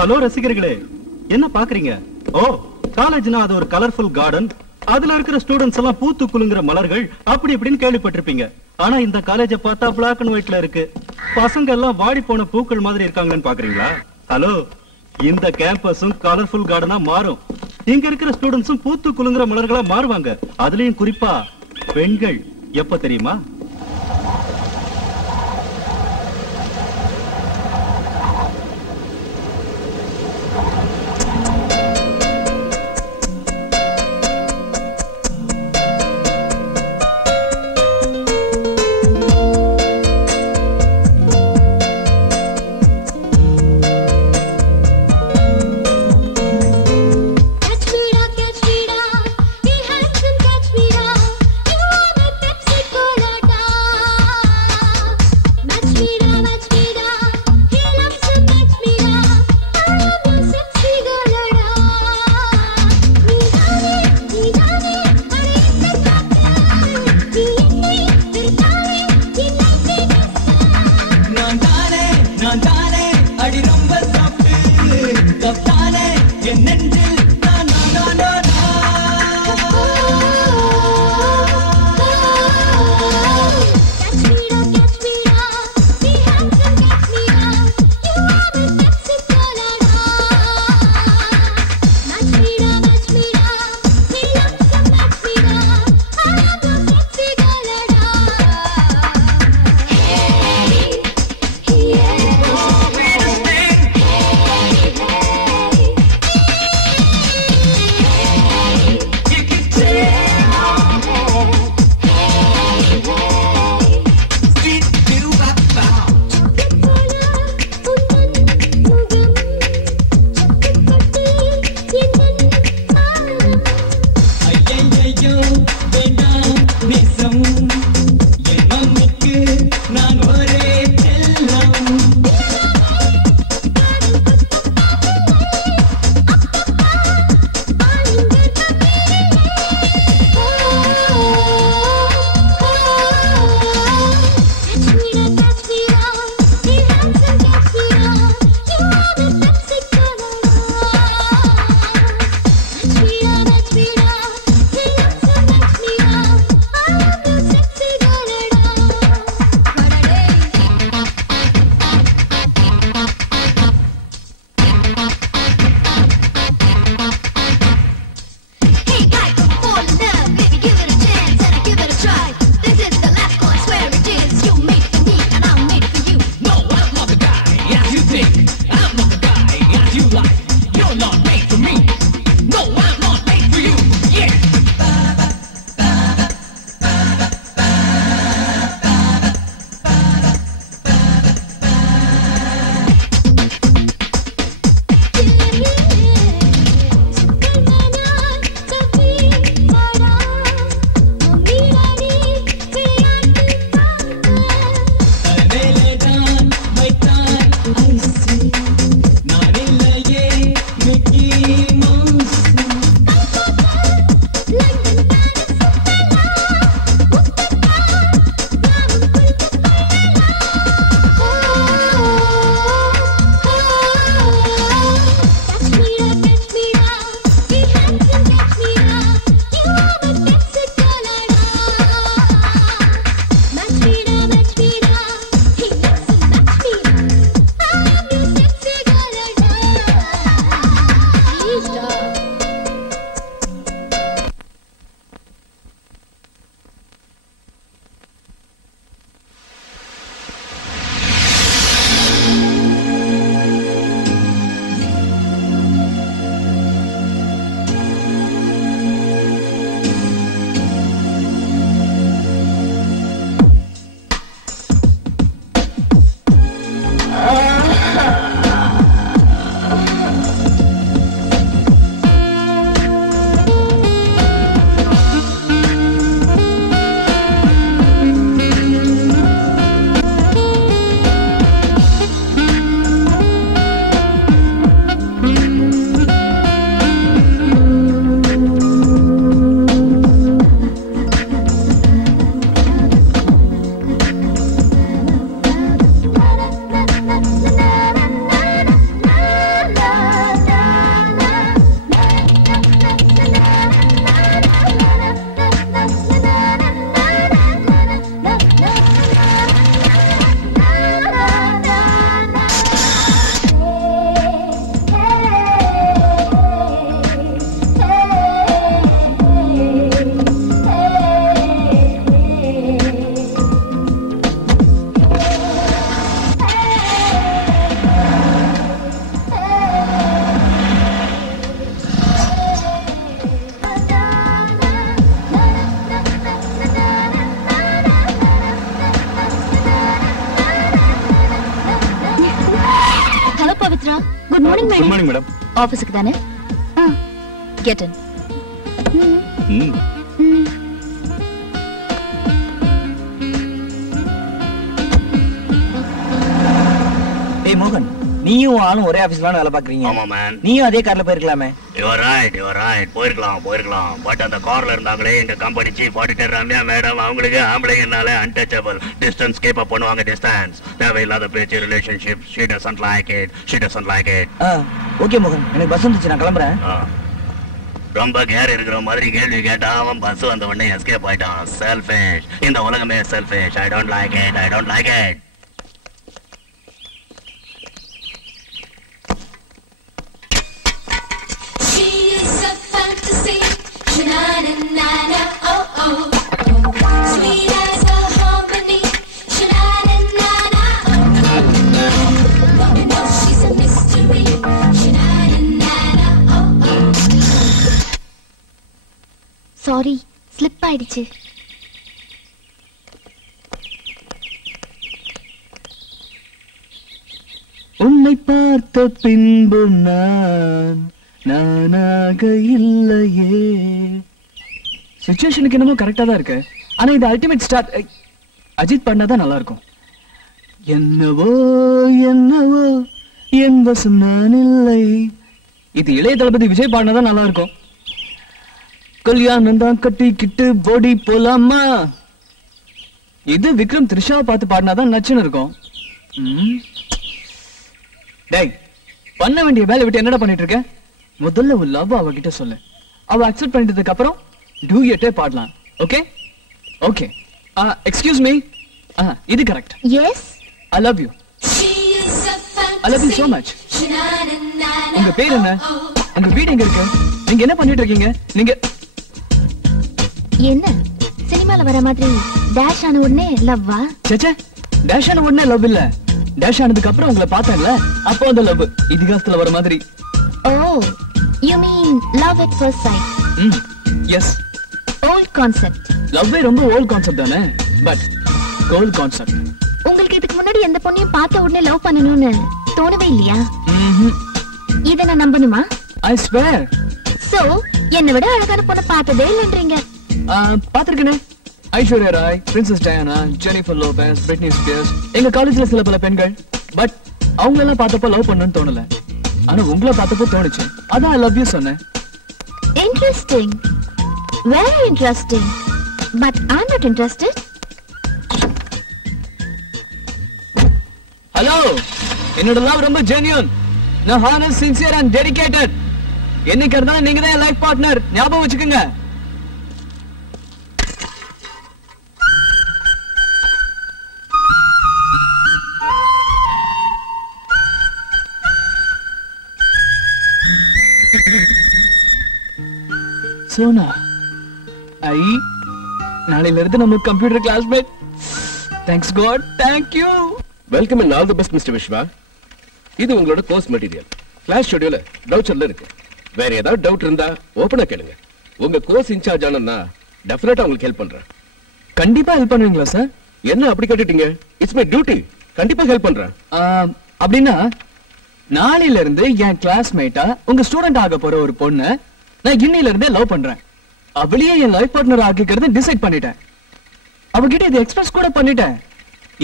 Hello ரசிகர்களே, என்ன பாக்குறீங்க? ஓ, காலேஜ்னா அது ஒரு கலர்ஃபுல் கார்டன். அதுல இருக்கிற ஸ்டூடெண்ட்ஸ் எல்லாம் பூத்து குலுங்குற மலர்கள் அப்படி இப்படின்னு கேள்விப்பட்டிருப்பீங்க. ஆனா இந்த காலேஜ பார்த்தா பிளாக் அண்ட் ஒயிட்ல இருக்கு. பசங்க எல்லாம் வாடி போன பூக்கள் மாதிரி இருக்காங்கன்னு பாக்குறீங்களா? ஹலோ, இந்த கேம்பஸும் கலர்ஃபுல் கார்டனா மாறும். இங்க இருக்கிற ஸ்டூடெண்ட்ஸும் பூத்து குலுங்குற மலர்களா மாறுவாங்க. அதுலயும் குறிப்பா பெண்கள். எப்ப தெரியுமா? Catch me, da. You are the Pepsi Cola, da. Morning madam. Good morning madam. ஆபீஸ்க்கு தானே? Get in. டேய் மோகன், நீயும் ஆளும் ஒரே ஆபீஸ்ல வேலை பாக்குறீங்க. ஆமா மேன். நீயும் அதே கார்ல போயிருக்கலாமே. யூ ஆர் ரைட் போயிருக்கலாம். பட் அந்த கார்ல இருந்தாங்களே எங்க company chief auditor Ramya madam, அவங்களுக்கு ஆம்பளைங்கனால அன்டச்சபிள். டிஸ்டன்ஸ் கீப் அப் பண்ணுவாங்க. டிஸ்டன்ஸ் தேவையில்லாத பேச்சு, relationship. she doesn't like it. Okay மோகன், எனக்கு பஸ் வந்துச்சு, நான் கிளம்புறேன். ரொம்ப கேர் இருக்கிற மாதிரி கேள்வி கேட்டா அவன் பஸ் வந்த உடனே எஸ்கேப் ஆயிட்டான். செல்ஃபிஷ். இந்த உலகமே selfish. I don't like it. Sorry, slip ஆயிடுச்சு. உன்னை பார்த்த பின்பு நானாக இல்லையே. சிச்சுவேஷனுக்கு என்னமோ கரெக்டா தான் இருக்கு. ஆனா இது அல்டிமேட் ஸ்டார் அஜித் பண்ணாதான் நல்லா இருக்கும். என்னவோ என் வசம் நான் இல்லை. இது இளைய தளபதி விஜய் பாடினாதான் நல்லா இருக்கும். கல்யாணம் தான் கட்டிக்கிட்டு போடி போலாமா. இது விக்ரம் த்ரிஷா பார்த்து பாடினாதான் நச்சுன்னு இருக்கும். டேய், பண்ண வேண்டிய வேலை விட்டு என்னடா பண்ணிட்டு இருக்க? முதல்ல ஒரு லவ் அவகிட்ட சொல்லு. அவ அக்செப்ட் பண்ணிட்டதுக்கு அப்புறம் டூயட்டே பாடலாம். ஓகே. Excuse me. இது correct. Yes, I love you. I love you so much. உங்க பேர் என்ன? உங்க வீடு எங்க இருக்கு? நீங்க என்ன பண்ணிட்டு இருக்கீங்க? நீங்க என்ன சினிமால வர மாதிரி டேஷ் ஆன உடனே லவ்வா? சேச்சே, டேஷ் ஆன உடனே லவ் இல்ல. டேஷ் ஆனதுக்கு அப்புறம் உங்களை பார்த்தேன்ல, அப்போ அந்த லவ். இதிகாசத்துல வர மாதிரி. Oh, you mean love at first sight? Yes. Old concept. லவ்வே ரொம்ப ஓல்ட் கான்செப்ட் தானே, பட் கோல்ட் கான்செப்ட். உங்களுக்கு இதுக்கு முன்னாடி எந்த பொண்ணையும் பார்த்த உடனே லவ் பண்ணணும்னு தோணவே இல்லையா? இத நான் நம்பணுமா? I swear. சோ, என்னை விட அழகான பொண்ணை பார்த்ததே இல்லன்றீங்க? பாத்திருக்கேனே. Aishwarya Rai, princess Diana, Jennifer Lopez, Britney Spears. எங்க காலேஜ்ல சில பல பெண்கள். பட் அவங்க எல்லாம் பார்த்தப்ப லவ் பண்ணணும்னு தோணல. ஆனா உங்களை பார்த்தப்ப தோணுச்சு. அதான் I love you சொன்னேன். Interesting. Very interesting. But I'm not interested. Hello, என்னோட லவ் ரொம்ப ஜென்யூன். நான் ஹானஸ்ட், சின்சியர் அண்ட் டெடிகேட்டட். என்னைக்கு இருந்தாலும் நீங்க தான் லைஃப் பார்ட்னர். ஞாபகம் வச்சுக்கோங்க. சோனா, நாளையில இருந்து நம்ம computer classmate. Thanks God, thank you. Welcome and all the best mister Viswa. இது உங்களோட கோர்ஸ் மெட்டீரியல். கிளாஸ் ஷெட்யூல் ப்ரௌச்சர்ல இருக்கு. வேற ஏதாவது டவுட் இருந்தா ஓபனா கேளுங்க. உங்க கோர்ஸ் இன்சார்ஜ் ஆனனா டெஃபினட்டா உங்களுக்கு ஹெல்ப் பண்றேன். கண்டிப்பா ஹெல்ப் பண்ணுவீங்களா சார்? என்ன அப்படி கேட்டிட்டீங்க? It's my duty. கண்டிப்பா ஹெல்ப் பண்றேன். அப்படின்னா நாளையில இருந்து என் கிளாஸ்மேட்டா உங்க ஸ்டூடெண்ட் ஆக போற ஒரு பொண்ணு நான் இன்னையில இருந்தே லவ் பண்றேன். அவளையே என் லைஃப் பார்ட்னர் ஆக்கிக்கிறது டிசைட் பண்ணிட்டேன். அவகிட்ட இதை எக்ஸ்பிரஸ் கூட பண்ணிட்டேன்.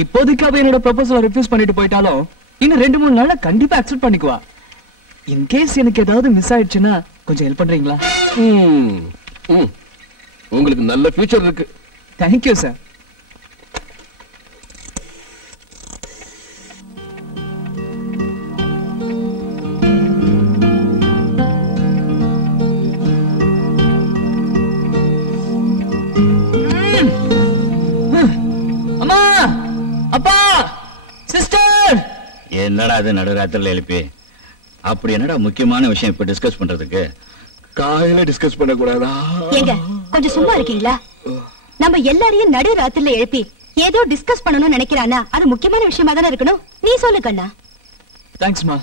இப்போதைக்கு அவ என்னோட ப்ரொபோசலை ரிஃப்யூஸ் பண்ணிட்டு போயிட்டாலும் இன்னும் 2-3 நாள்ல கண்டிப்பா அக்செப்ட் பண்ணிக்குவா. இன்கேஸ் எனக்கு ஏதாவது மிஸ் ஆயிடுச்சுன்னா கொஞ்சம் ஹெல்ப் பண்றீங்களா? உங்களுக்கு நல்ல ஃபியூச்சர் இருக்கு. Thank you sir. அம்மா, அப்பா, சிஸ்டர். என்னடா அது நடுராத்திரில எழுப்பி? அப்படி என்னடா முக்கியமான விஷயம் இப்ப டிஸ்கஸ் பண்றதுக்கு? காலையில டிஸ்கஸ் பண்ண கூடாதா? ஏங்க கொஞ்சம் சும்மா இருக்கீங்களா? நம்ம எல்லாரையும் நடு ராத்திரில எழுப்பி ஏதோ டிஸ்கஸ் பண்ணணும்னு நினைக்கிறானா அது முக்கியமான விஷயமா தானே இருக்கணும். நீ சொல்லு கண்ணா. தேங்க்ஸ்மா.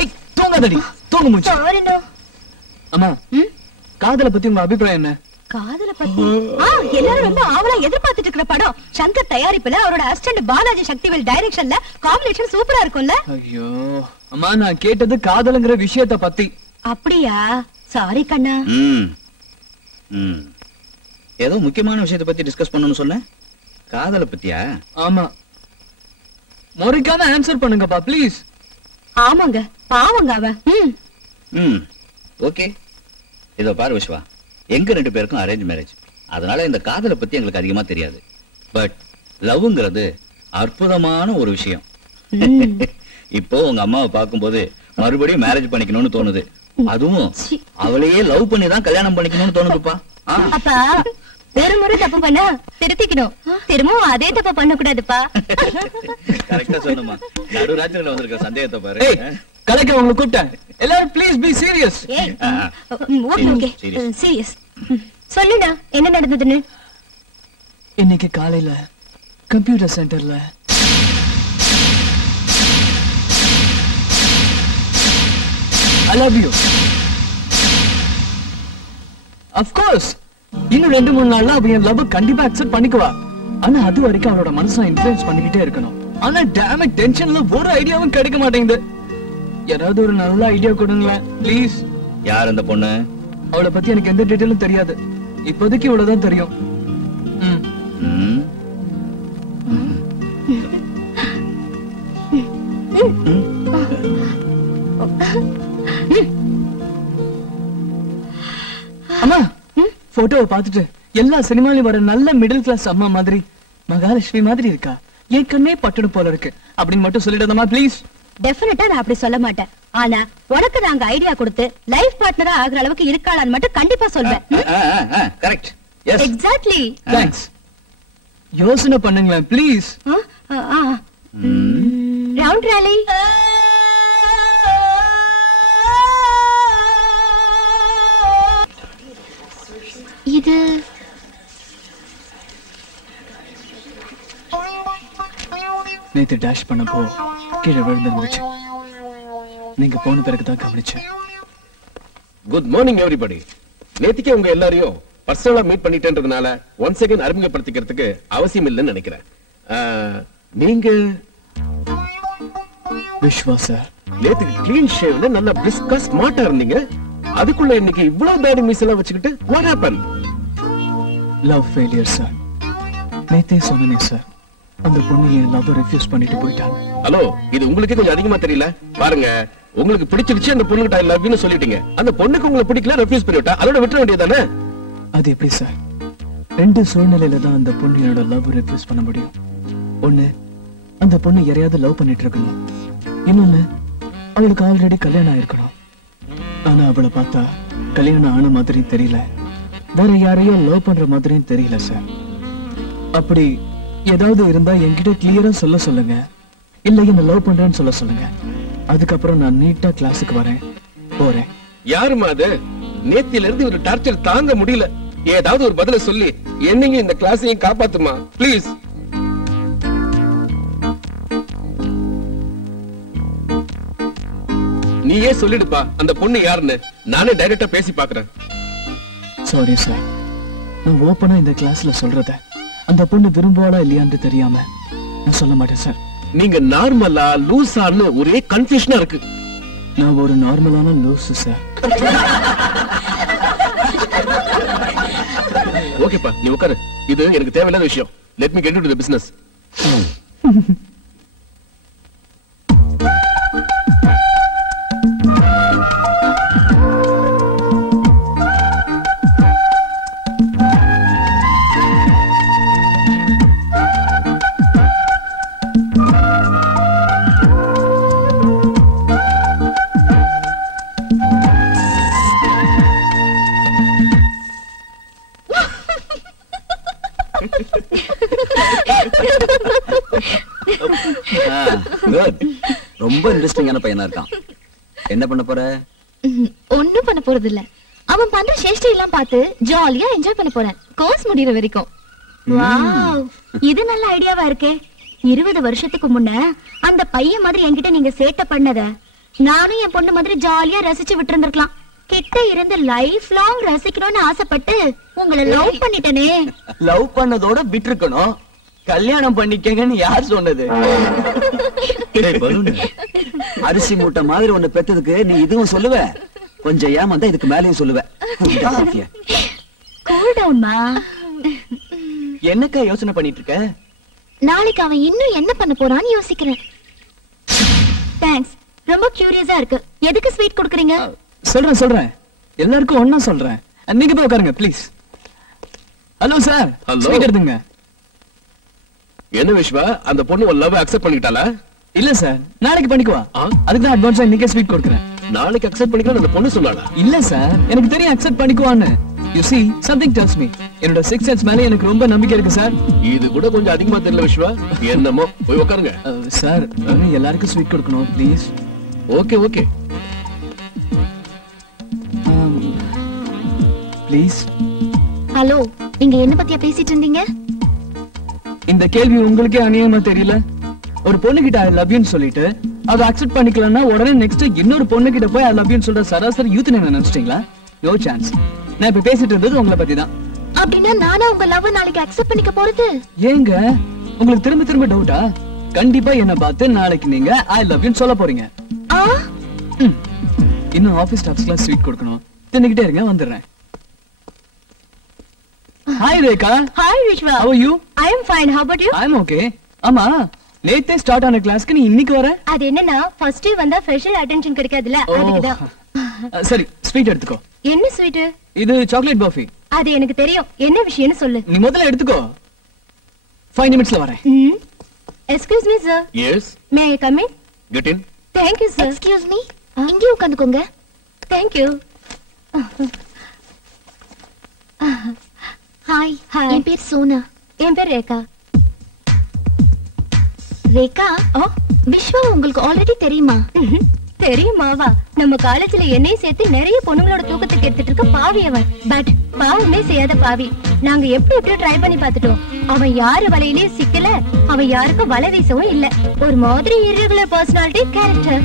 ஏய் தூங்காதடி, தூங்கு மூச்சு. சாரிடா. அம்மா, காதல பத்தி உங்க அபிப்பிராயம் என்ன? காதல பத்தி எல்லாரும் ரொம்ப ஆவலா எதிர்பார்த்துட்டு இருக்கிற படம். சங்கர் தயாரிப்புல அவரோட அசிஸ்டன்ட் பாலாஜி சக்திவேல் டைரக்ஷன்ல காம்பினேஷன் சூப்பரா இருக்கும்ல. ஐயோ அம்மா, நான் கேட்டது காதல்ங்கிற விஷயத்தை பத்தி. அப்படியா? சாரி கண்ணா. ஏதோ முக்கியமான விஷயத்தை பத்தி டிஸ்கஸ் பண்ணணும்னு சொன்ன. காதலை பத்தியா? ஆமா, முறைக்கான ஆன்சர் பண்ணுங்கப்பா ப்ளீஸ். ஆமாங்க, பாவங்க அவன். ஓகே, இதோ பாரு விஸ்வா, எங்க 2 பேருக்கும் அரேஞ்ச் மேரேஜ். அதனால இந்த காதலை பத்தி எங்களுக்கு அதிகமா தெரியாது. பட் லவ்ங்கிறது அற்புதமான ஒரு விஷயம். இப்போ உங்க அம்மாவை பார்க்கும்போது மறுபடியும் மேரேஜ் பண்ணிக்கணும்னு தோணுது. அதுவும் அவளையே லவ் பண்ணி தான் கல்யாணம் பண்ணிக்கணும்னு தோணுதுப்பா. அப்பா வேற முறை தப்பு பண்ணா திருத்திக்கணும், திரும்பவும் அதே தப்பு பண்ண கூடாதுப்பா. கரெக்டா சொன்னமா. நடுராத்திரில வந்திருக்க சந்தேகத்தை பாரு. கலைக்க உங்களை கூப்பிட்டேன். எல்லாரும் please be serious. Okay okay serious. சொல்லுடா என்ன நடந்ததுன்னு. இன்னைக்கு காலையில கம்ப்யூட்டர் சென்டர்ல I love you. Of course. இன்னும் 2-3 நாள்ல அவ என் லவ் கண்டிப்பா அக்செப்ட் பண்ணிக்குவா. ஆனா அது வரைக்கும் அவளோட மனசை இன்ஃப்ளூயன்ஸ் பண்ணிக்கிட்டே இருக்கணும். ஆனா டேம் இட், டென்ஷன்ல ஒரு ஐடியாவும் கிடைக்க மாட்டேங்குது. யாராவது ஒரு நல்ல ஐடியா கொடுங்களேன் ப்ளீஸ். யார் அந்த பொண்ணு? அவளை பத்தி எனக்கு எந்த டீடைலும் தெரியாது. இப்போதைக்கு இவ்வளவுதான் தெரியும். அம்மா, போட்டோவை பார்த்துட்டு எல்லா சினிமாலையும் வர நல்ல மிடில் கிளாஸ் அம்மா மாதிரி மகாலட்சுமி மாதிரி இருக்கா, என் கண்ணே பட்டுடு போல இருக்கு அப்படின்னு மட்டும் சொல்லிடுதம்மா ப்ளீஸ். டெஃபினட்டா நான் அப்படி சொல்ல மாட்டேன். ஆனா உனக்கு நாங்க ஐடியா கொடுத்து லைஃப் பார்ட்னரா ஆகுற அளவுக்கு இருக்காளான்னு மட்டும் கண்டிப்பா சொல்வேன். கரெக்ட். எக்ஸாக்ட்லி. தேங்க்ஸ். யோசனை பண்ணுங்களேன் ப்ளீஸ். ரவுண்ட் ராலி. இது நேத்து டேஷ் பண்ணப்போ கீழே விழுந்துருந்துச்சு. நீங்க போன பிறகுதான் கவனிச்சேன். Good morning everybody. நேத்திக்கே உங்க எல்லாரையும் பர்சனலா மீட் பண்ணிட்டேன்றதுனால ஒன்ஸ் அகைன் அறிமுகப்படுத்திக்கிறதுக்கு அவசியம் இல்லைன்னு நினைக்கிறேன். நீங்க விஸ்வா சார். நேத்துக்கு கிளீன் ஷேவ்ல நல்ல பிரிஸ்கா ஸ்மார்ட்டா இருந்தீங்க. அதுக்குள்ள இன்னைக்கு இவ்வளவு தாடி மீசெல்லாம் வச்சுக்கிட்டு what happen? Love failure sir. நேத்தே சொன்னேனே சார், அந்த பொண்ணு என் லவ் ரெஃப்யூஸ் பண்ணிட்டு போயிட்டான். ஹலோ, இது உங்களுக்கு கொஞ்சம் அதிகமா தெரியல பாருங்க. உங்களுக்கு பிடிச்சிருச்சு அந்த பொண்ணுகிட்ட ஐ லவ் யூன்னு சொல்லிட்டீங்க. அந்த பொண்ணுக்கு உங்களுக்கு பிடிக்கல, ரெஃப்யூஸ் பண்ணிவிட்டா, அதோட விட்டுற வேண்டியதானே? அது எப்படி சார்? 2 சூழ்நிலையில தான் அந்த பொண்ணு என்னோட லவ் ரெஃப்யூஸ் பண்ண முடியும். ஒண்ணு, அந்த பொண்ணு யாரையாவது லவ் பண்ணிட்டு இருக்கணும். இன்னொன்னு, அவளுக்கு ஆல்ரெடி கல்யாணம் ஆயிருக்கணும். ஆனா அவளை பார்த்தா கல்யாணம் ஆன மாதிரி தெரியல, வேற யாரையோ லவ் பண்ற மாதிரியும் தெரியல சார். அப்படி ஏதாவது இருந்தா என்கிட்ட கிளியரா சொல்ல சொல்லுங்க, இல்ல என்ன லவ் பண்றேன்னு சொல்ல சொல்லுங்க. அதுக்கப்புறம் நான் நீட்டா கிளாஸுக்கு வரேன், போறேன். யாருமா அது? நேத்தில இருந்து ஒரு டார்ச்சர் தாங்க முடியல. ஏதாவது ஒரு பதில சொல்லி என்னையும் இந்த கிளாஸையும் காப்பாத்துமா ப்ளீஸ். நீயே சொல்லிடுப்பா அந்த பொண்ணு யாருன்னு. நானே டைரக்டா பேசி பாக்குறேன். சாரி சார், நான் ஓப்பனா இந்த கிளாஸ்ல சொல்றத அந்த பொண்ணு விரும்புவாளா இல்லையான்னு தெரியாம நான் சொல்ல மாட்டேன் சார். நீங்க நார்மலா லூசான்னு ஒரே கன்ஃபியூஷனா இருக்கு. நான் ஒரு நார்மலான லூசு சார். ஓகேப்பா, நீ உட்காரு. இது எனக்கு தேவையில்லாத விஷயம். Let me get into the business. ரொம்ப இன்ட்ரெஸ்டிங்கான பையனா இருக்கான். என்ன பண்ண போற? ஒண்ணும் பண்ண போறது இல்ல. அவன் பண்ற சேஷ்டை எல்லாம் பார்த்து ஜாலியா என்ஜாய் பண்ண போறேன், கோர்ஸ் முடியற வரைக்கும். வாவ், இது நல்ல ஐடியாவா இருக்கே. 20 வருஷத்துக்கு முன்ன அந்த பையன் மாதிரி என்கிட்ட நீங்க சேட்டை பண்ணத நானும் என் பொண்ணு மாதிரி ஜாலியா ரசிச்சு விட்டு இருந்திருக்கலாம். கிட்ட இருந்து லைஃப் லாங் ரசிக்கணும்னு ஆசைப்பட்டு உங்களை லவ் பண்ணிட்டனே. லவ் பண்ணதோட விட்டுருக்கணும். கல்யாணம் பண்ணிக்கங்கன்னு யார் சொன்னது? அரிசி மூட்டை மாதிரி ஒண்ணு பெத்ததுக்கு நீ இதுவும் சொல்லுவ, கொஞ்சம் ஏமாந்தா இதுக்கு மேலேயும் சொல்லுவ. கூல் டவுன்மா. என்னக்கா யோசனை பண்ணிட்டு இருக்க? நாளைக்கு அவன் இன்னும் என்ன பண்ண போறான்னு யோசிக்கிறேன். தேங்க்ஸ், ரொம்ப கியூரியஸா இருக்கு. எதுக்கு ஸ்வீட் கொடுக்குறீங்க? சொல்றேன் எல்லாருக்கும் ஒண்ணா சொல்றேன். நீங்க போய் உட்காருங்க ப்ளீஸ். ஹலோ சார், ஸ்வீட் எடுத்துங்க. என்ன விஸ்வா, அந்த பொண்ணு ஒரு லவ் அக்செப்ட் பண்ணிட்டாளா? இல்ல சார், நாளைக்கு பண்ணிக்குவா. அதுக்கு தான் அட்வான்ஸா இன்னைக்கே ஸ்வீட் கொடுக்குறேன். நாளைக்கு அக்செப்ட் பண்ணிக்கலாம் அந்த பொண்ணு சொன்னாளா? இல்ல சார், எனக்கு தெரியும் accept பண்ணிக்குவான்னு. You see, something tells me. என்னோட 6 சென்ஸ் மேல எனக்கு ரொம்ப நம்பிக்கை இருக்கு சார். இது கூட கொஞ்சம் அதிகமா தெரியல விஸ்வா. என்னமோ போய் உட்காருங்க. சார், எல்லாருக்கும் ஸ்வீட் கொடுக்கணும் please. Okay okay please. Hello, நீங்க என்ன பத்தியா பேசிட்டு இருந்தீங்க? இந்த கேள்வி உங்களுக்கே அநியாயமா தெரியல? ஒரு பொண்ணு கிட்ட ஐ லவ் யூன்னு சொல்லிட்டு அதை அக்செப்ட் பண்ணிக்கலன்னா உடனே நெக்ஸ்ட் இன்னொரு பொண்ணு கிட்ட போய் ஐ லவ் யூன்னு சொல்ற சராசரி யூத் என்ன நினைச்சிட்டீங்களா? No chance. நான் இப்ப பேசிட்டு இருந்தது உங்களை பத்தி தான். அப்படின்னா நானா உங்க லவ் நாளைக்கு அக்செப்ட் பண்ணிக்க போறது? ஏங்க உங்களுக்கு திரும்ப திரும்ப டவுட்டா? கண்டிப்பா என்ன பார்த்து நாளைக்கு நீங்க ஐ லவ் யூன்னு சொல்ல போறீங்க. இன்னும் ஆபீஸ் ஸ்டாஃப்ஸ்க்குலாம் ஸ்வீட் கொடுக்கணும். தின்னுக்கிட்டே இருங்க, வந்துடுறேன். Hi Rekha. Hi Vishwa. How are you? I am fine. How about you? I'm okay. ஆமா, நேத்தே ஸ்டார்ட் ஆன கிளாஸ்க்கு நீ இன்னைக்கு வர? அது என்னன்னா ஃபர்ஸ்ட் டே வந்தா ஸ்பெஷல் அட்டென்ஷன் கிடைக்காதுல, அதுக்குதான். சரி, ஸ்வீட் எடுத்துக்கோ. என்ன ஸ்வீட்? இது சாக்லேட் பர்ஃபி. அது எனக்கு தெரியும். என்ன விஷயம்னு சொல்லு. நீ முதல்ல எடுத்துக்கோ. 5 நிமிட்ஸ்ல வரேன். Excuse me sir. Yes. May I come in? Get in. Thank you sir. Excuse me, இங்கே உட்கார்ந்துக்கோங்க. Thank you. ஹாய். Hi. என் பேர் சோனா. என் பேர் ரேகா. ரேகா, விஸ்வா உங்களுக்கு ஆல்ரெடி தெரியுமா? தெரியுமாவா? நம்ம காலேஜ்ல என்னையும் சேர்த்து நிறைய பொண்ணுங்களோட தூக்கத்துக்கு எடுத்துட்டு இருக்க பாவி அவன். பட் பாவமே செய்யாத பாவி. நாங்க எப்படியோ ட்ரை பண்ணி பார்த்துட்டோம். அவன் யாரு வலையிலயும் சிக்கல, அவன் யாருக்கும் வலை வீசவும் இல்ல. ஒரு மாதிரி irregular personality character.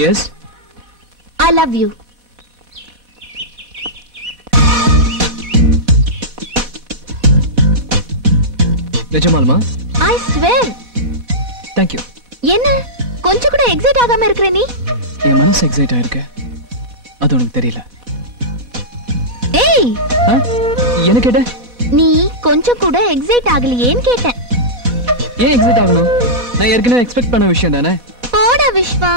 Yes? I love you. நிஜமாலுமா? I swear. Thank you. என்ன கொஞ்சம் கூட எக்ஸைட் ஆகாம இருக்கற நீ? என் மனசு எக்ஸைட் ஆயிருக்கு. அது உனக்கு தெரியல. ஏய், என்ன கேட்ட? நீ கொஞ்சம் கூட எக்ஸைட் ஆகலையேன்னு கேட்டேன். ஏன் எக்ஸைட் ஆகணும்? நான் ஏற்கனவே எக்ஸ்பெக்ட் பண்ண விஷயம் தானே. போடா விஸ்வா.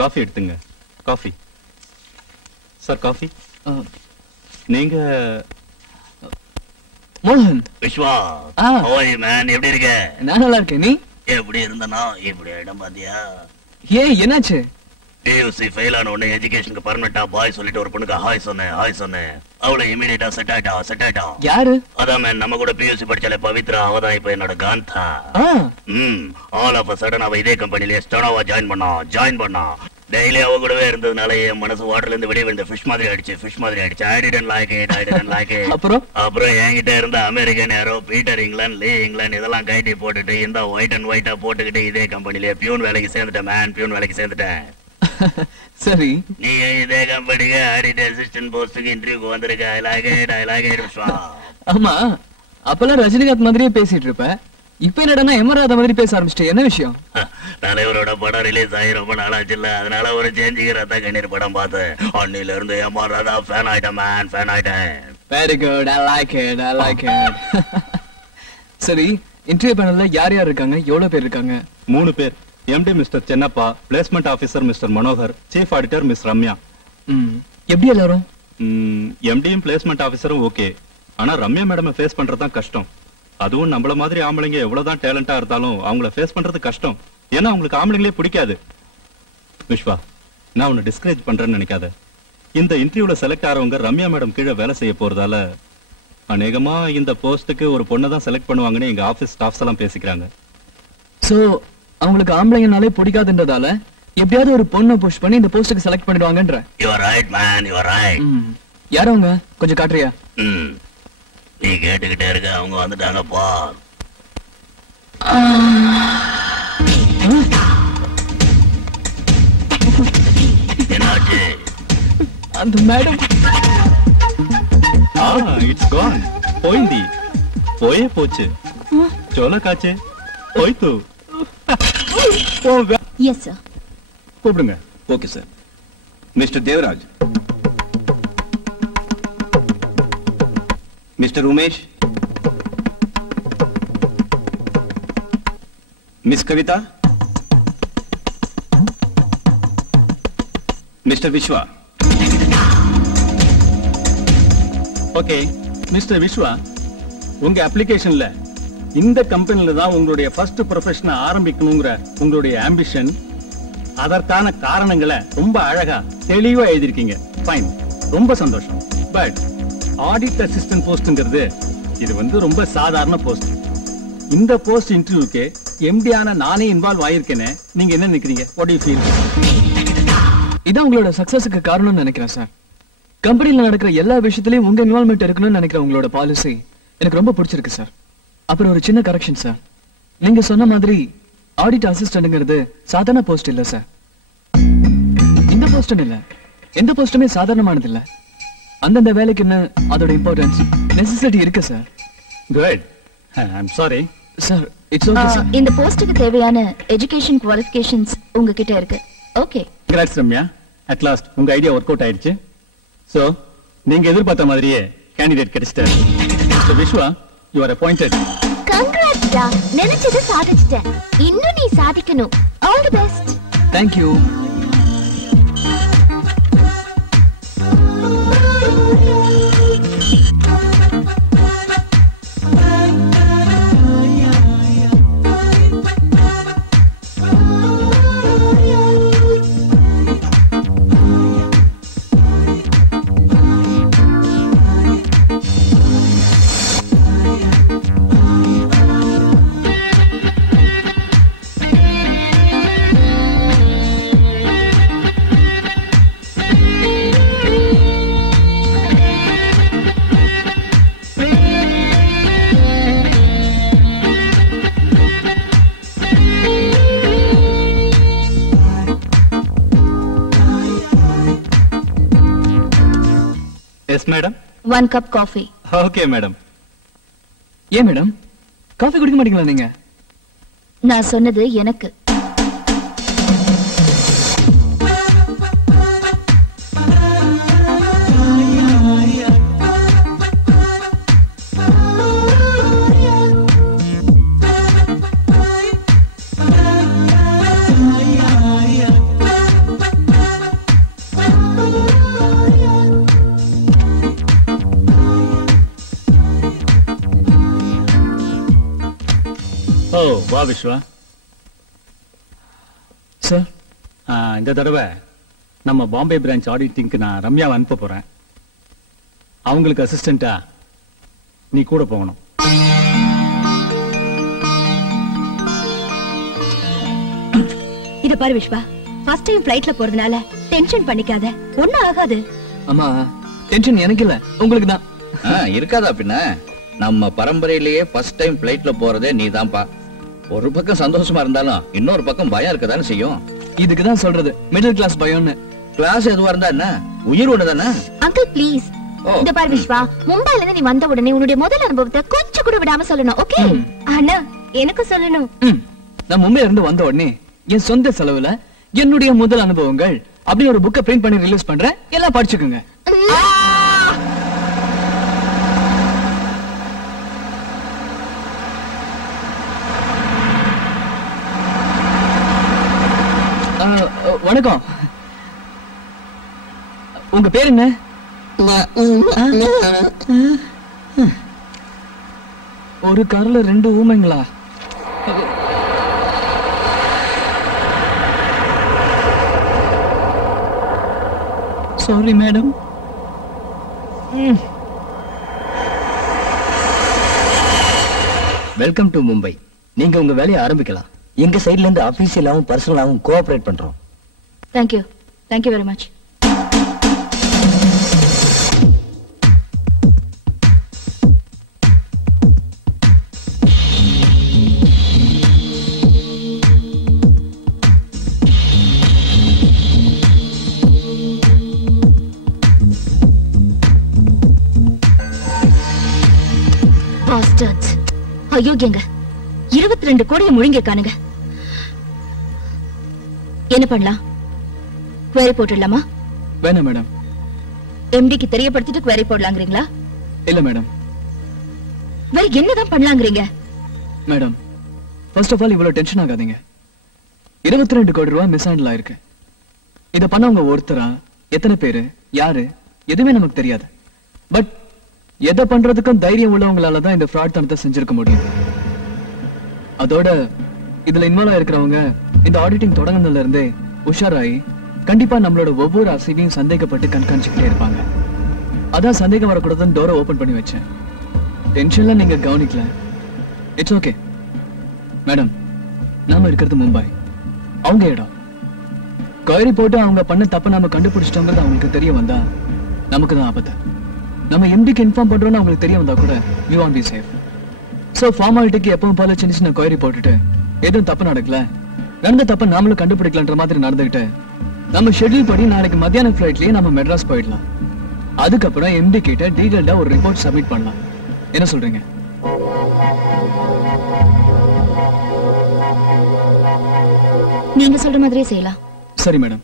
காஃபி எடுத்துங்க. காஃபி. Sir coffee. நீங்க மோகன். விஸ்வா. ஓய் மேன், எப்படி இருக்க? நான் நல்லா இருக்கேன். நீ எப்படி இருந்தனா? இப்படி இடம் பாத்தியா? ஏன் என்னாச்சு? PUC ஃபெயில் ஆன உடனே எஜுகேஷனுக்கு பர்மனெண்டா பாய் சொல்லிட்டு ஒரு பொண்ணுக்கு ஹாய் சொன்னேன். அவளை இமிடியேட்டா செட் ஆயிட்டா. யாரு? அதான் மேன், நம்ம கூட PUC படிச்சாலே பவித்ரா, அவதான் இப்ப என்னோட காந்தா. ஆல் ஆஃப் சடன் அவ இதே கம்பெனிலே ஸ்டோனோவா ஜாயின் பண்ணா. டெய்லி அவ கூடவே இருந்ததுனால என் மனசு வாட்டர்ல இருந்து வெளியே விழுந்த ஃபிஷ் மாதிரி ஆயிடுச்சு. I didn't like it. அப்புறம் என்கிட்ட இருந்த அமெரிக்கன் ஏரோ, பீட்டர் இங்கிலாந்து, லீ இங்கிலாந்து இதெல்லாம் கைட்டி போட்டுட்டு இந்த ஒயிட் அண்ட் ஒயிட்டா போட்டுக்கிட்டு இதே கம்பெனிலே பியூன் வேலைக்கு சேர்ந்துட்டேன். சரி, நீ இதே கம்பெனிக்கு ஆடிட் அசிஸ்டன்ட் போஸ்டுக்கு இன்டர்வியூக்கு வந்திருக்க. I like it Vishwa. ஆமா, அப்பெல்லாம் ரஜினிகாந்த் மாதிரியே பேசிட்டு இருப்ப. இப்ப என்னடா எமராத மாதிரி பேச ஆரம்பிச்சிட்டே. என்ன விஷயம்? தலைவரோட படம் ரிலீஸ் ஆகி ரொம்ப நாளாச்சுல்ல, அதனால ஒரு சேஞ்சுக்கு ரத்த கண்ணீர் படம் பார்த்தேன். அன்னில இருந்து எமராதா ஃபேன் ஆயிட்டேன். Very good. I like it. சரி, இன்டர்வியூ பேனல்ல யார் இருக்காங்க? எவ்வளவு பேர் இருக்காங்க? 3 பேர். MD mister Chennappa, placement officer mister Manohar, chief auditor miss Ramya. எப்படி எல்லாரும்? MDயும் பிளேஸ்மெண்ட் ஆபீசரும் ஓகே. ஆனா ரம்யா மேடம் ஃபேஸ் பண்றதுதான் கஷ்டம். அதுவும் நம்மள மாதிரி ஆம்பளைங்க எவ்வளவுதான் டேலண்டா இருந்தாலும் அவங்கள ஃபேஸ் பண்றது கஷ்டம். ஏன்னா அவங்களுக்கு ஆம்பளைங்களே பிடிக்காது. விஸ்வா, நான் உன்னை டிஸ்கரேஜ் பண்றேன்னு நினைக்காத. இந்த இன்டர்வியூல செலக்ட் ஆறவங்க ரம்யா மேடம் கீழே வேலை செய்ய போறதால அநேகமா இந்த போஸ்டுக்கு ஒரு பொண்ணை தான் செலக்ட் பண்ணுவாங்கன்னு எங்க ஆபீஸ் ஸ்டாஃப்ஸ் எல்லாம் பேசிக்கிறாங்க. சோ அவங்களுக்கு ஆம்பளைங்கனாலே பிடிக்காதுன்றதால எப்படியாவது ஒரு பொண்ணை புஷ் பண்ணி இந்த போஸ்டுக்கு select பண்ணிடுவாங்கன்ற. You are right man, you are right. யார் அவங்க? கொஞ்சம் காட்டுறியா? நீ கேட்டுக்கிட்டே இருக்க, அவங்க வந்துட்டாங்க பார். என்னாச்சு? அந்த மேடம். It's gone. போயே போச்சு. சோலா காச்சு போய்த்து. Yes sir. கூப்பிடுங்க. Okay sir. Mister Devaraj, mister Umesh, miss Kavitha, mister Viswa. Okay mister Viswa, உங்க அப்ளிகேஷன்ல இந்த கம்பெனில தான் உங்களுடைய ஃபர்ஸ்ட் ப்ரொஃபஷனை ஆரம்பிக்கணுங்கிற உங்களுடைய ஆம்பிஷன், அதற்கான காரணங்களை ரொம்ப அழகா தெளிவா எழுதிருக்கீங்க. ஃபைன், ரொம்ப சந்தோஷம். பட் ஆடிட் அசிஸ்டன்ட் போஸ்ட்ங்கிறது இது ரொம்ப சாதாரண போஸ்ட். இந்த போஸ்ட் இன்டர்வியூக்கு எம்டியான நானே இன்வால்வ் ஆயிருக்கேனே, நீங்க என்ன நினைக்கிறீங்க? What to you feel? இதான் உங்களோட சக்சஸுக்கு காரணம்னு நினைக்கிறேன் சார். கம்பெனில நடக்கிற எல்லா விஷயத்திலயும் உங்க இன்வால்வ்மெண்ட் இருக்கணும்னு நினைக்கிற உங்களோட பாலிசி எனக்கு ரொம்ப பிடிச்சிருக்கு சார். அப்புறம் ஒரு சின்ன கரெக்ஷன் சார். நீங்க சொன்ன மாதிரி ஆடிட் அசிஸ்டன்ட்ங்கிறது சாதாரண போஸ்ட் இல்ல சார். இந்த போஸ்ட் இல்ல, எந்த போஸ்டுமே சாதாரணமானது இல்ல. அந்தந்த வேலைக்குன்னு அதோட இம்பார்ட்டன்ஸ், நெசசிட்டி இருக்கு sir. Good. I'm sorry sir. It's okay sir. இந்த போஸ்டுக்கு தேவையான எஜுகேஷன் குவாலிஃபிகேஷன்ஸ் உங்ககிட்ட இருக்கு. Okay. Congrats Ramya. At last உங்க ஐடியா ஒர்க் அவுட் ஆயிடுச்சு. சோ நீங்க எதிர்பார்த்த மாதிரியே கேண்டிடேட் கிடைச்சிட்டாரு. Mister Viswa, you are appointed. Congrats டா. நினைச்சது சாதிச்சிட்டேன். இன்னும் நீ சாதிக்கணும். All the best. Thank you. Yes, madam. 1 cup coffee. Okay, madam. ஏன் மேடம் காஃபி குடிக்க மாட்டீங்களா நீங்க? நான் சொன்னது எனக்கு. ஓ வா விஸ்வா. சார், இந்த தடவை நம்ம பாம்பே பிரான்ச் ஆடிட்டிங்க்கு நான் ரம்யாவை அனுப்ப போறேன். அவங்களுக்கு அசிஸ்டண்டா நீ கூட போகணும். இத பாரு விஸ்வா, ஃபர்ஸ்ட் டைம் ஃளைட்ல போறதுனால டென்ஷன் பண்ணிக்காத, ஒண்ணும் ஆகாது. அம்மா டென்ஷன் எனக்கு இல்ல, உங்களுக்கு தான். இருக்காதா பின்ன? நம்ம பரம்பரையிலேயே ஃபர்ஸ்ட் டைம் ஃளைட்ல போறதே நீதான்ப்பா. ஒரு பக்கம் சந்தோஷமா இருந்தாலும் இன்னொரு பக்கம் பயம் இருக்கதானே செய்யும். இதுக்கு தான் சொல்றது மிடில் கிளாஸ் பயம்னு. கிளாஸ் எதுவா இருந்தா என்ன, உயிர் ஒண்ணுதானே. அங்கிள் ப்ளீஸ், இந்த பாரு விஸ்வா, மும்பைல இருந்து நீ வந்த உடனே உன்னுடைய முதல் அனுபவத்தை கொஞ்சம் கூட விடாம சொல்லணும். ஓகே அண்ணா, எனக்கு சொல்லணும். நான் மும்பைல இருந்து வந்த உடனே என் சொந்த செலவுல என்னுடைய முதல் அனுபவங்கள் அப்படின்னு ஒரு புக்கை பிரிண்ட் பண்ணி ரிலீஸ் பண்றேன், எல்லாம் படிச்சுக்குங்க. வணக்கம், உங்க பேர் என்ன? ஒரு கார்ல 2 ஊமைங்களா? Sorry madam. Welcome to Mumbai. நீங்க உங்க வேலையை ஆரம்பிக்கலாம். எங்க சைடுல இருந்து ஆபீஷியலாவும் பர்சனலாவும் கோஆபரேட் பண்றோம். Thank you, thank you very much. அயோக்கியங்க 22 கோடியை முழுங்கிருக்கானுங்க. என்ன பண்ணலாம்? குவேரி போட்டுடலாமா? வேணாம் மேடம். எம்டிக்கு தெரியப்படுத்திட்டு குவேரி போடலாங்கிறீங்களா? இல்ல மேடம். வேற என்னதான் பண்ணலாங்கிறீங்க? மேடம், ஃபர்ஸ்ட் ஆஃப் ஆல் இவ்வளவு டென்ஷன் ஆகாதீங்க. 22 கோடி ரூபாய் மிஸ் ஹேண்டில் ஆயிருக்கு. இத பண்ணவங்க ஒருத்தரா, எத்தனை பேரு, யாரு, எதுவுமே நமக்கு தெரியாது. பட் எதை பண்றதுக்கும் தைரியம் உள்ளவங்களால தான் இந்த ஃப்ராட் தனத்தை செஞ்சிருக்க முடியும். அதோட இதுல இன்வால்வ் ஆயிருக்கிறவங்க இந்த ஆடிட்டிங் தொடங்கினதுல இருந்தே உஷாராயி கண்டிப்பா நம்மளோட ஒவ்வொரு அசைவையும் சந்தேகப்பட்டு கண்காணிச்சுக்கிட்டே இருப்பாங்க. அதான் சந்தேகம் வரக்கூடாதுன்னு டோரை ஓபன் பண்ணி வச்சேன். டென்ஷன்ல நீங்க கவனிக்கல. It's okay madam. நாம இருக்கிறது மும்பை, அவங்க இடம். குவரி போட்டு அவங்க பண்ண தப்ப நாம கண்டுபிடிச்சிட்டோங்கிறது அவங்களுக்கு தெரிய வந்தா நமக்கு தான் ஆபத்து. நம்ம எம்டிக்கு இன்ஃபார்ம் பண்றோம்னு அவங்களுக்கு தெரிய வந்தா கூட we want be safe. So ஃபார்மாலிட்டிக்கு எப்பவும் போல சின்ன சின்ன குவரி போட்டுட்டு எதுவும் தப்பு நடக்கல, நடந்த தப்ப நாமளும் கண்டுபிடிக்கலன்ற மாதிரி நடந்துகிட்டு நம்ம ஷெட்யூல் படி நாளைக்கு மத்தியான ஃபிளைட்லயே நம்ம மெட்ராஸ் போயிடலாம். அதுக்கப்புறம் எம்டி கிட்ட டீடைல்டா ஒரு ரிப்போர்ட் சப்மிட் பண்ணலாம். என்ன சொல்றீங்க? நீங்க சொல்ற மாதிரியே செய்யலாம். சரி மேடம்.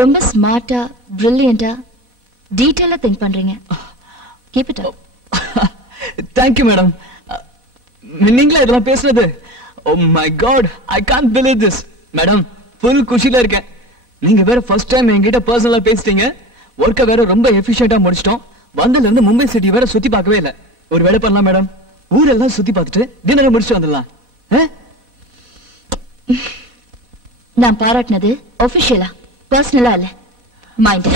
ரொம்ப ஸ்மார்ட்டா, பிரில்லியண்டா, டீடைலா திங்க் பண்றீங்க. Keep it up. Thank you madam. நீங்களே இதெல்லாம் பேசுறது? Oh my God, I can't believe this. Madam, full குஷில இருக்கேன். நீங்க வேற ஃபர்ஸ்ட் டைம் என்கிட்ட பர்சனலா பேசிட்டீங்க. ஒர்க்க வேற ரொம்ப எஃபிஷியன்ட்டா முடிச்சிட்டோம். வந்ததுல இருந்து மும்பை சிட்டி வேற சுத்தி பார்க்கவே இல்ல. ஒரு வேலை பண்ணலாம் மேடம், ஊரெல்லாம் சுத்தி பார்த்துட்டு டின்னரை முடிச்சுட்டு வந்துடலாம். நான் பாராட்டினது ஆபீஷியலா, பர்சனலா இல்ல. மைண்ட்.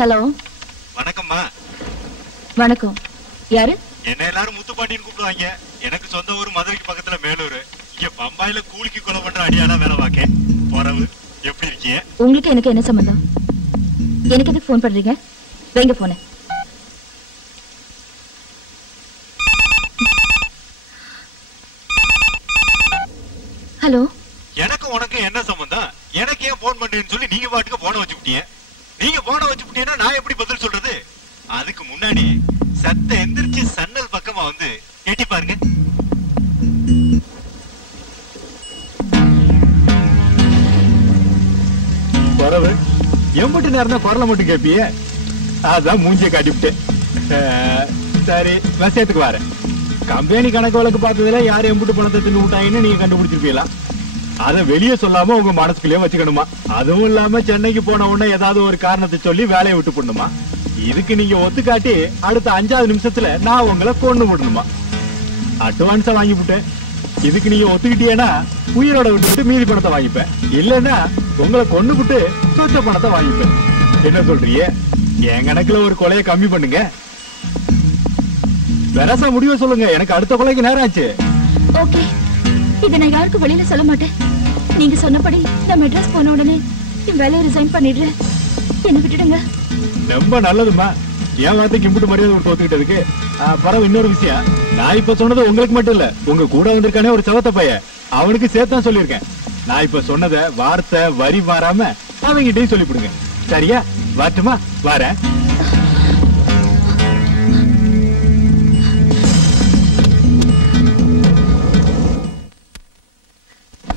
ஹலோ. வணக்கம்மா. வணக்கம். யாரு? என்ன எல்லாரும் முத்துப்பாண்டின்னு கூப்பிடுவாங்க. எனக்கு சொந்த ஊர் மதுரைக்கு பக்கத்துல மேலூர். இங்க பம்பாயில கூலிக்கு கொலை பண்ற அடியானா வேலை வாக்கே. வரவு எப்படி இருக்கீங்க? உங்களுக்கு எனக்கு என்ன சம்பந்தம்? எனக்கு எதுக்கு போன் பண்றீங்க? வைங்க போன. ஹலோ. எனக்கு உனக்கு என்ன சம்பந்தம்? எனக்கு ஏன் போன் பண்றேன்னு சொல்லி நீங்க பாட்டுக்கு போன வச்சுக்கிட்டீங்க. நீங்க போன வச்சுக்கிட்டீங்கன்னா நான் எப்படி பதில் சொல்றது? அதுக்கு முன்னாடி சத்த எந்திரிச்சு சன்னல் பக்கமா வந்து எட்டி பாருங்க. வரவு எம்பிட்டு நேரம் தான் குரலை மட்டும் கேட்பிய? அதான் மூஞ்சிய காட்டிவிட்டேன். சரி, விஷயத்துக்கு வரேன். கம்பெனி கணக்கு வழக்கு பார்த்ததுல யார் எம்புட்டு பணத்தை தின்னு விட்டாங்கன்னு நீங்க கண்டுபிடிச்சிருப்பீங்களா? அதை வெளியே சொல்லாம உங்க மனசுக்குள்ளேயே வச்சுக்கணுமா? அதுவும் இல்லாம சென்னைக்கு போன உடனே ஏதாவது ஒரு காரணத்தை சொல்லி வேலையை விட்டு போடணுமா? இதுக்கு நீங்க ஒத்துக்காட்டி அடுத்த 5வது நிமிஷத்துல நான் உங்களை கொண்டு விடணுமா? அட்வான்ஸா வாங்கி விட்டேன். இதுக்கு நீங்க ஒத்துக்கிட்டீங்கன்னா உயிரோட விட்டு மீதி பணத்தை வாங்கிப்பேன். இல்லன்னா உங்களை கொண்டு விட்டு சொச்ச பணத்தை வாங்கிப்பேன். என்ன சொல்றீங்க? என் கணக்குல ஒரு கொலையை கம்மி பண்ணுங்க. வெரசா முடிவை சொல்லுங்க. எனக்கு அடுத்த கொலைக்கு நேரம் ஆச்சு. ஓகே, இதை நான் யாருக்கும் வெளியில சொல்ல மாட்டேன். நீங்க சொன்னபடி நான் மெட்ராஸ் போன உடனே என் வேலையை ரிசைன் பண்ணிடுறேன். என்ன விட்டுடுங்க. ரொம்ப நல்லதுமா. என் வார்த்தைக்கு இம்புட்டு மரியாதை விட்டு ஒத்துக்கிட்டதுக்கு. பரவ இன்னொரு விஷயம், நான் இப்ப சொன்னது உங்களுக்கு மட்டும் இல்ல, உங்க கூட வந்திருக்கானே ஒரு செவத்த பையன், அவனுக்கு சேர்த்தான் சொல்லியிருக்கேன். நான் இப்ப சொன்னத வார்த்தை வரி மாறாம அவங்கிட்டையும் சொல்லிவிடுங்க. சரியா? வாட்டுமா? வாரேன்.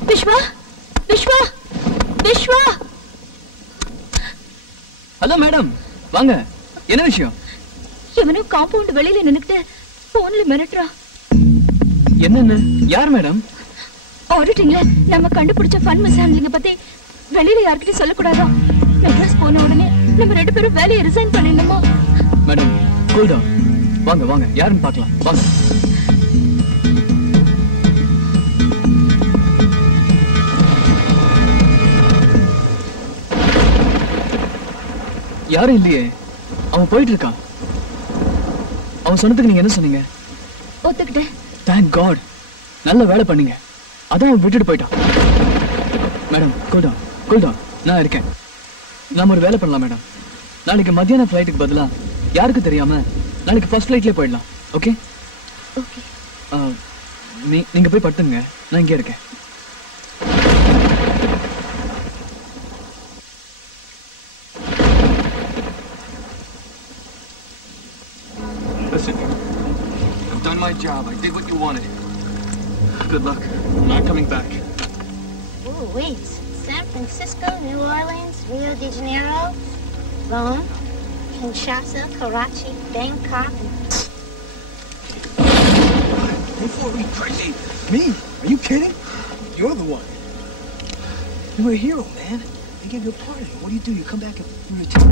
விஸ்வா, விஸ்வா, விஸ்வா. ஹலோ மேடம், வாங்க. என்ன விஷயம்? இவனும் காம்பவுண்ட் வெளியில நின்னுட்டு போன்ல மிரட்டுறா. என்னன்னு? யார் மேடம்? ஆடிட்டிங்ல நம்ம கண்டுபிடிச்ச ஃபண்ட் மிஸ்ஹேண்ட்லிங்க பத்தி வெளியில யார்கிட்டயும் சொல்லக்கூடாதா? மெட்ராஸ் போன உடனே நம்ம 2 பேரும் வேலையை ரிசைன் பண்ணிடணுமா? Madam cool down. வாங்க வாங்க, யாருன்னு பார்க்கலாம். வாங்க. யாரும் இல்லையே, அவன் போயிட்டு இருக்கான். அவன் சொன்னதுக்கு நீங்க என்ன சொன்னீங்க? ஒத்துக்கிட்டேன். Thank God. நல்ல வேலை பண்ணீங்க. அதான் அவன் விட்டுட்டு போயிட்டான். Madam cool down, cool down. நான் இருக்கேன். நாம ஒரு வேலை பண்ணலாம் மேடம். நாளைக்கு மத்தியான ஃப்ளைட்டுக்கு பதிலா யாருக்கு தெரியாம நாளைக்கு ஃபர்ஸ்ட் ஃப்ளைட்லயே போயிடலாம். ஓகே? ஓகே. நீங்க போய் படுத்துங்க, நான் இங்கே இருக்கேன். Listen, I've done my job. I did what you wanted. Good luck. I'm not coming back. Oh, wait. San Francisco, New Orleans, Rio de Janeiro, Rome, Kinshasa, Karachi, Bangkok. Don't fool me crazy. Me? Are you kidding? You're the one. You were a hero, man. They gave you a party. What do? You come back and you return.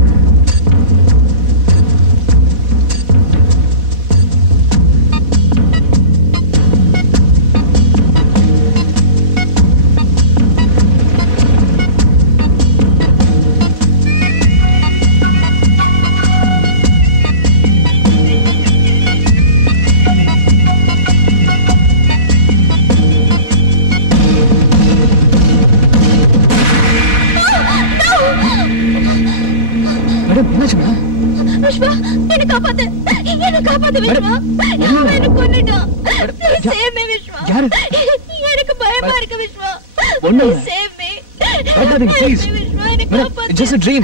Vishwa, என்ன காப்பாத்து. என்ன காப்பாத்து விஸ்வா. அவன் என்ன கொன்னுட்டான். Please save me Vishwa. எனக்கு பயமா இருக்கு Vishwa. Please save me. Please. Vishwa, என்ன காப்பாத்து. It's just a dream.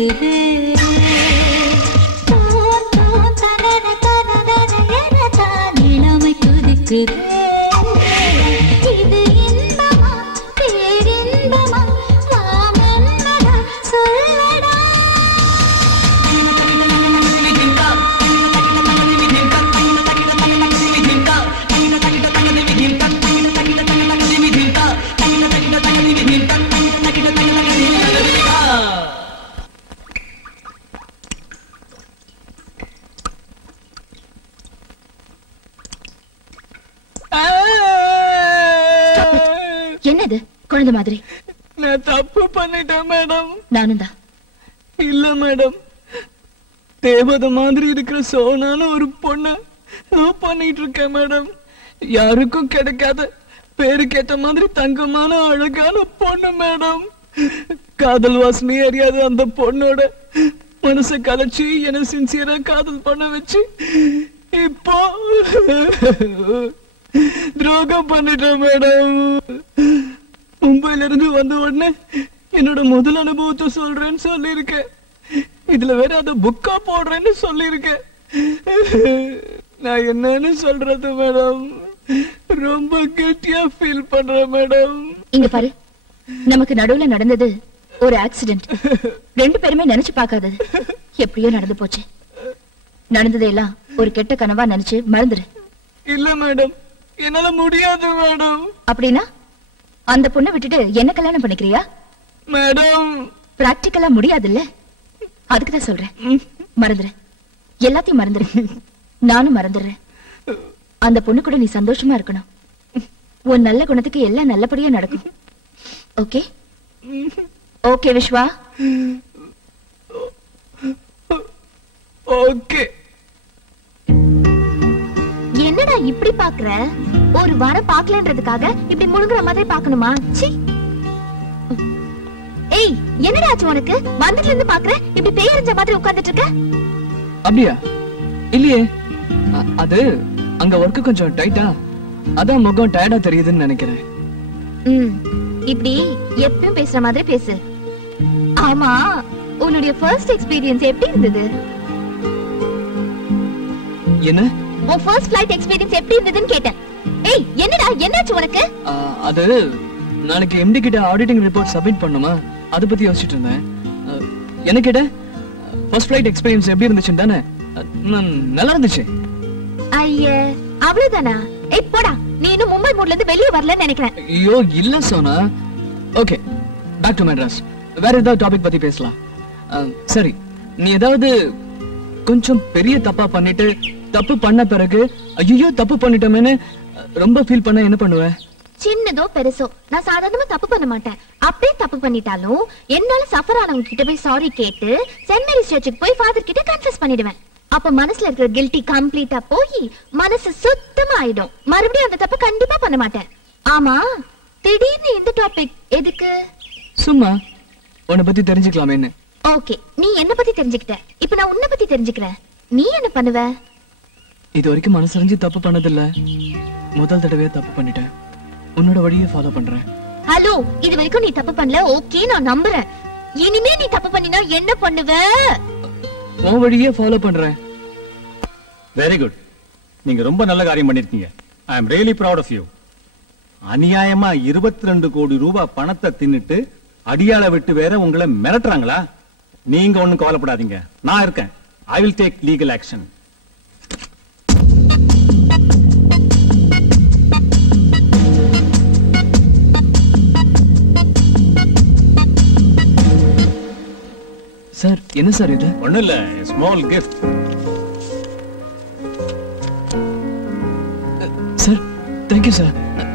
குதிக்குது இளமை குதிக்குது இது இன்பமா பேரின்பமா ராமன்னடா சொல்லடா என்னது குழந்தை மாதிரி? நான் தப்பு பண்ணிட்டேன் மேடம். நானும் தான். இல்ல மேடம், தேவதை மாதிரி இருக்கிற சோனான ஒரு பொண்ண லவ் பண்ணிட்டு இருக்கேன் மேடம். யாருக்கும் கிடைக்காத பேருக்கேற்ற மாதிரி தங்கமான அழகான பொண்ணு மேடம். காதல் வாசனை அறியாத அந்த பொண்ணோட மனசை கலைச்சு என்ன சின்சியரா காதல் பண்ண வச்சு இப்போ துரோகம் பண்ணிட்டேன் மேடம். மும்பைல இருந்து வந்த உடனே என்னோட முதல் அனுபவத்தை சொல்றேன்னு சொல்லியிருக்கேன். இதுல வேற அத புக்கா போடுறேன்னு சொல்லியிருக்கேன். நான் என்னன்னு சொல்றது மேடம்? ரொம்ப கெட்டியா ஃபீல் பண்றேன் மேடம். இங்க பாரு, நமக்கு நடுவுல நடந்தது ஒரு ஆக்சிடென்ட். ரெண்டு பேருமே நினைச்சு பார்க்காதது எப்படியோ நடந்து போச்சு. நடந்ததெல்லாம் ஒரு கெட்ட கனவா நினைச்சு மறந்துரு. இல்ல மேடம், என்னால முடியாது மேடம். அப்படின்னா அந்த பொண்ணை விட்டுட்டு என்ன கல்யாணம் பண்ணிக்கிறியா மேடம்? பிராக்டிக்கலா முடியாதுல்ல, அதுக்குதான் சொல்றேன். மறந்துரு, எல்லாத்தையும் மறந்துரு. நானும் மறந்துடுறேன். அந்த பொண்ணு கூட நீ சந்தோஷமா இருக்கணும். உன் நல்ல குணத்துக்கு எல்லாம் நல்லபடியா நடக்கும். Okay okay Viswa? ஓகே. என்னடா இப்படி பாக்குற? ஒரு வாரம் பாக்கலன்றதுக்காக இப்படி முழுங்குற மாதிரி பாக்கணுமா? சி. ஏய், என்னடா ஆச்சு உனக்கு? வந்துட்டு இருந்து பாக்குற இப்படி பேயறிஞ்ச மாதிரி உட்கார்ந்துட்டு இருக்க. அப்படியா? இல்லையே, அது அங்க ஒர்க் கொஞ்சம் டைட்டா, அதான் முகம் டயர்டா தெரியுதுன்னு நினைக்கிறேன். இப்படி எப்பவும் பேசுற மாதிரி பேசு. ஆமா, உன்னுடைய ஃபர்ஸ்ட் எக்ஸ்பீரியன்ஸ் எப்படி இருந்தது? என்ன? உன் ஃபர்ஸ்ட் ஃளைட் எக்ஸ்பீரியன்ஸ் எப்படி இருந்ததுன்னு கேட்டேன். ஏய், என்னடா என்னாச்சு உனக்கு? அது நாளைக்கு எம்டி கிட்ட ஆடிட்டிங் ரிப்போர்ட் சப்மிட் பண்ணுமா, அத பத்தி யோசிச்சிட்டு இருந்தேன். என்ன கேட்ட? ஃபர்ஸ்ட் ஃளைட் எக்ஸ்பீரியன்ஸ் எப்படி இருந்துச்சு தானே? நல்லா இருந்துச்சு. ஐயே, அவ்வளவுதானா? ஏய் போடா, நீ இன்னும் மும்பை மூட்ல இருந்து வெளியே வரலன்னு நினைக்கிறேன். ஐயோ இல்ல Sona. Okay, back to Madras. வேற ஏதாவது டாபிக் பத்தி பேசலாம். சரி, நீ ஏதாவது கொஞ்சம் பெரிய தப்பா பண்ணிட்டு தப்பு பண்ண பிறகு ஐயோ தப்பு பண்ணிட்டோமேன்னு ரொம்ப ஃபீல் பண்ண என்ன பண்ணுவ? சின்னதோ பெருசோ நான் சாதாரணமா தப்பு பண்ண மாட்டேன். அப்படியே தப்பு பண்ணிட்டாலும் என்னால சஃபர் ஆனவங்க கிட்ட போய் சாரி கேட்டு சென்ட் மேரிஸ் சர்ச்சுக்கு போய் ஃபாதர் கிட்ட கன்ஃபஸ் பண்ணிடுவேன். அப்ப மனசுல இருக்கிற கில்ட்டி கம்ப்ளீட்டா போய் மனசு சுத்தமா ஆயிடும். மறுபடியும் அந்த தப்பு கண்டிப்பா பண்ண மாட்டேன். ஆமா, திடீர்னு இந்த டாபிக் எதுக்கு? சும்மா உன்னை பத்தி தெரிஞ்சுக்கலாமேன்னு. ஓகே, நீ என்ன பத்தி தெரிஞ்சுக்கிட்ட, இப்ப நான் உன்னை பத்தி தெரிஞ்சுக்கிறேன். நீ என்ன பண்ணுவ? இது வரைக்கும் மனசறிஞ்சு தப்பு பண்ணதில்ல, முதல் தடவையா தப்பு பண்ணிட்டேன். உன்னோட வழியை ஃபாலோ பண்றேன். ஹலோ, இது வரைக்கும் நீ தப்பு பண்ணல, ஓகே நான் நம்புறேன். இனிமே நீ தப்பு பண்ணினா என்ன பண்ணுவ? உன் வழியே ஃபாலோ பண்றேன். Very good. நீங்க ரொம்ப நல்ல காரியம் பண்ணிருக்கீங்க. I am really proud of you. அநியாயமா 22 கோடி ரூபாய் பணத்தை தின்னுட்டு அடியாள விட்டு வேற உங்களை மிரட்டுறாங்களா? நீங்க ஒண்ணும் கவலைப்படாதீங்க, நான் இருக்கேன். I will take legal action. Sir, என்ன சார் இது? ஒண்ணும் இல்ல, small gift. Sir, thank you sir.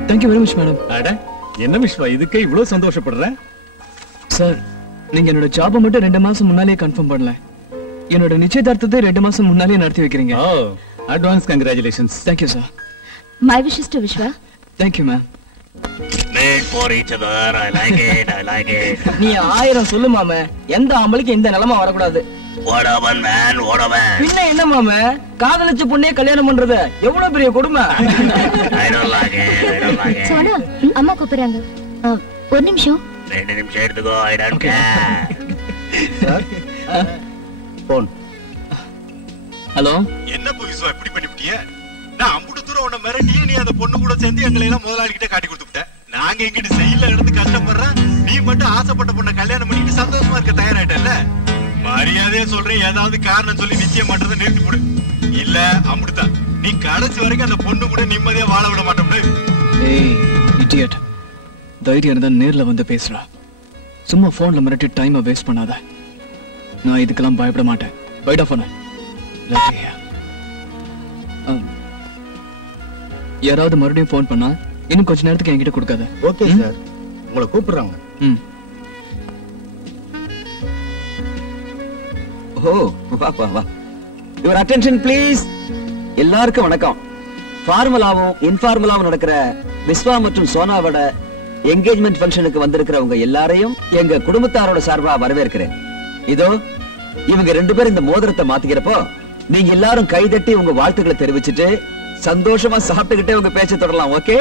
Thank you very much madam. அட, என்ன விஸ்வா இதுக்கே இவ்வளவு சந்தோஷப்படுற? சார், நீங்க என்னோட ஜாபை மட்டும் 2 மாசம் முன்னாலே கன்ஃபார்ம் பண்ணல. என்னோட நிச்சயதார்த்தத்தை 2 மாசம் முன்னாலே நடத்தி வைக்கிறீங்க. Oh, advance congratulations. Thank you sir. My wishes to Viswa. Thank you ma'am. Made for each other. I like it. I like it. நீ 1000 சொல்லு மாமே, எந்த ஆம்பளைக்கு இந்த நிலைமை வரக்கூடாது. What a man, man. What a man. பின்ன என்ன மாமே, காதலிச்ச பொண்ணே கல்யாணம் பண்றது எவ்வளவு பெரிய கொடுமை. I don't like it. I don't like it. Sona, அம்மா கூப்பிடுறாங்க. ஒரு நிமிஷம். 2 நிமிஷம் எடுத்துக்கோ. I don't care. Phone. Hello, என்ன புதுசா இப்படி பண்ணிவிட்டிய? நான் அம்புட்டு தூரம் உன்னை மிரட்டி நீ அந்த பொண்ணு கூட சேர்ந்து எங்களை எல்லாம் முதலாளிகிட்ட காட்டி கொடுத்துட்ட. நாங்க எங்கிட்ட செய்யல இருந்து கஷ்டப்படுறேன், நீ மட்டும் ஆசைப்பட்ட பொண்ணை கல்யாணம் பண்ணிட்டு சந்தோஷமா இருக்க தயாராயிட்டல. மரியாதையா சொல்றேன், ஏதாவது காரணம் சொல்லி நிச்சயம் பண்றதை நிறுத்தி போடு. இல்ல அம்புட்டுதான் நீ கடைசி வரைக்கும் அந்த பொண்ணு கூட நிம்மதியா வாழ விட மாட்டோம்னு. ஏய் இடியட், தைரியம் இருந்தா நேர்ல வந்து பேசுறா. சும்மா போன்ல மிரட்டி டைமை வேஸ்ட் பண்ணாத. நான் இதுக்கெல்லாம் பயப்பட மாட்டேன். வைட் ஆஃப் பண்ணு. யாராவது மறுபடியும் போன் பண்ணா இன்னும் கொஞ்ச நேரத்துக்கு என்கிட்ட கொடுக்காத. ஓகே சார், உங்களை கூப்பிடுறாங்க. ஓ வா வா வா. Your attention please. எல்லாருக்கும் வணக்கம். ஃபார்மலாவும் இன்ஃபார்மலாவும் நடக்கிற விஸ்வா மற்றும் சோனாவோட என்கேஜ்மெண்ட் ஃபங்க்ஷனுக்கு வந்திருக்கிறவங்க எல்லாரையும் எங்க குடும்பத்தாரோட சார்பா வரவேற்கிறேன். இதோ இவங்க 2 பேரும் இந்த மோதிரத்தை மாத்திக்கிறப்போ நீங்க எல்லாரும் கைதட்டி உங்க வாழ்த்துக்களை தெரிவிச்சுட்டு சந்தோஷமா சாப்பிட்டுக்கிட்டே உங்க பேச்சை தொடரலாம். Okay?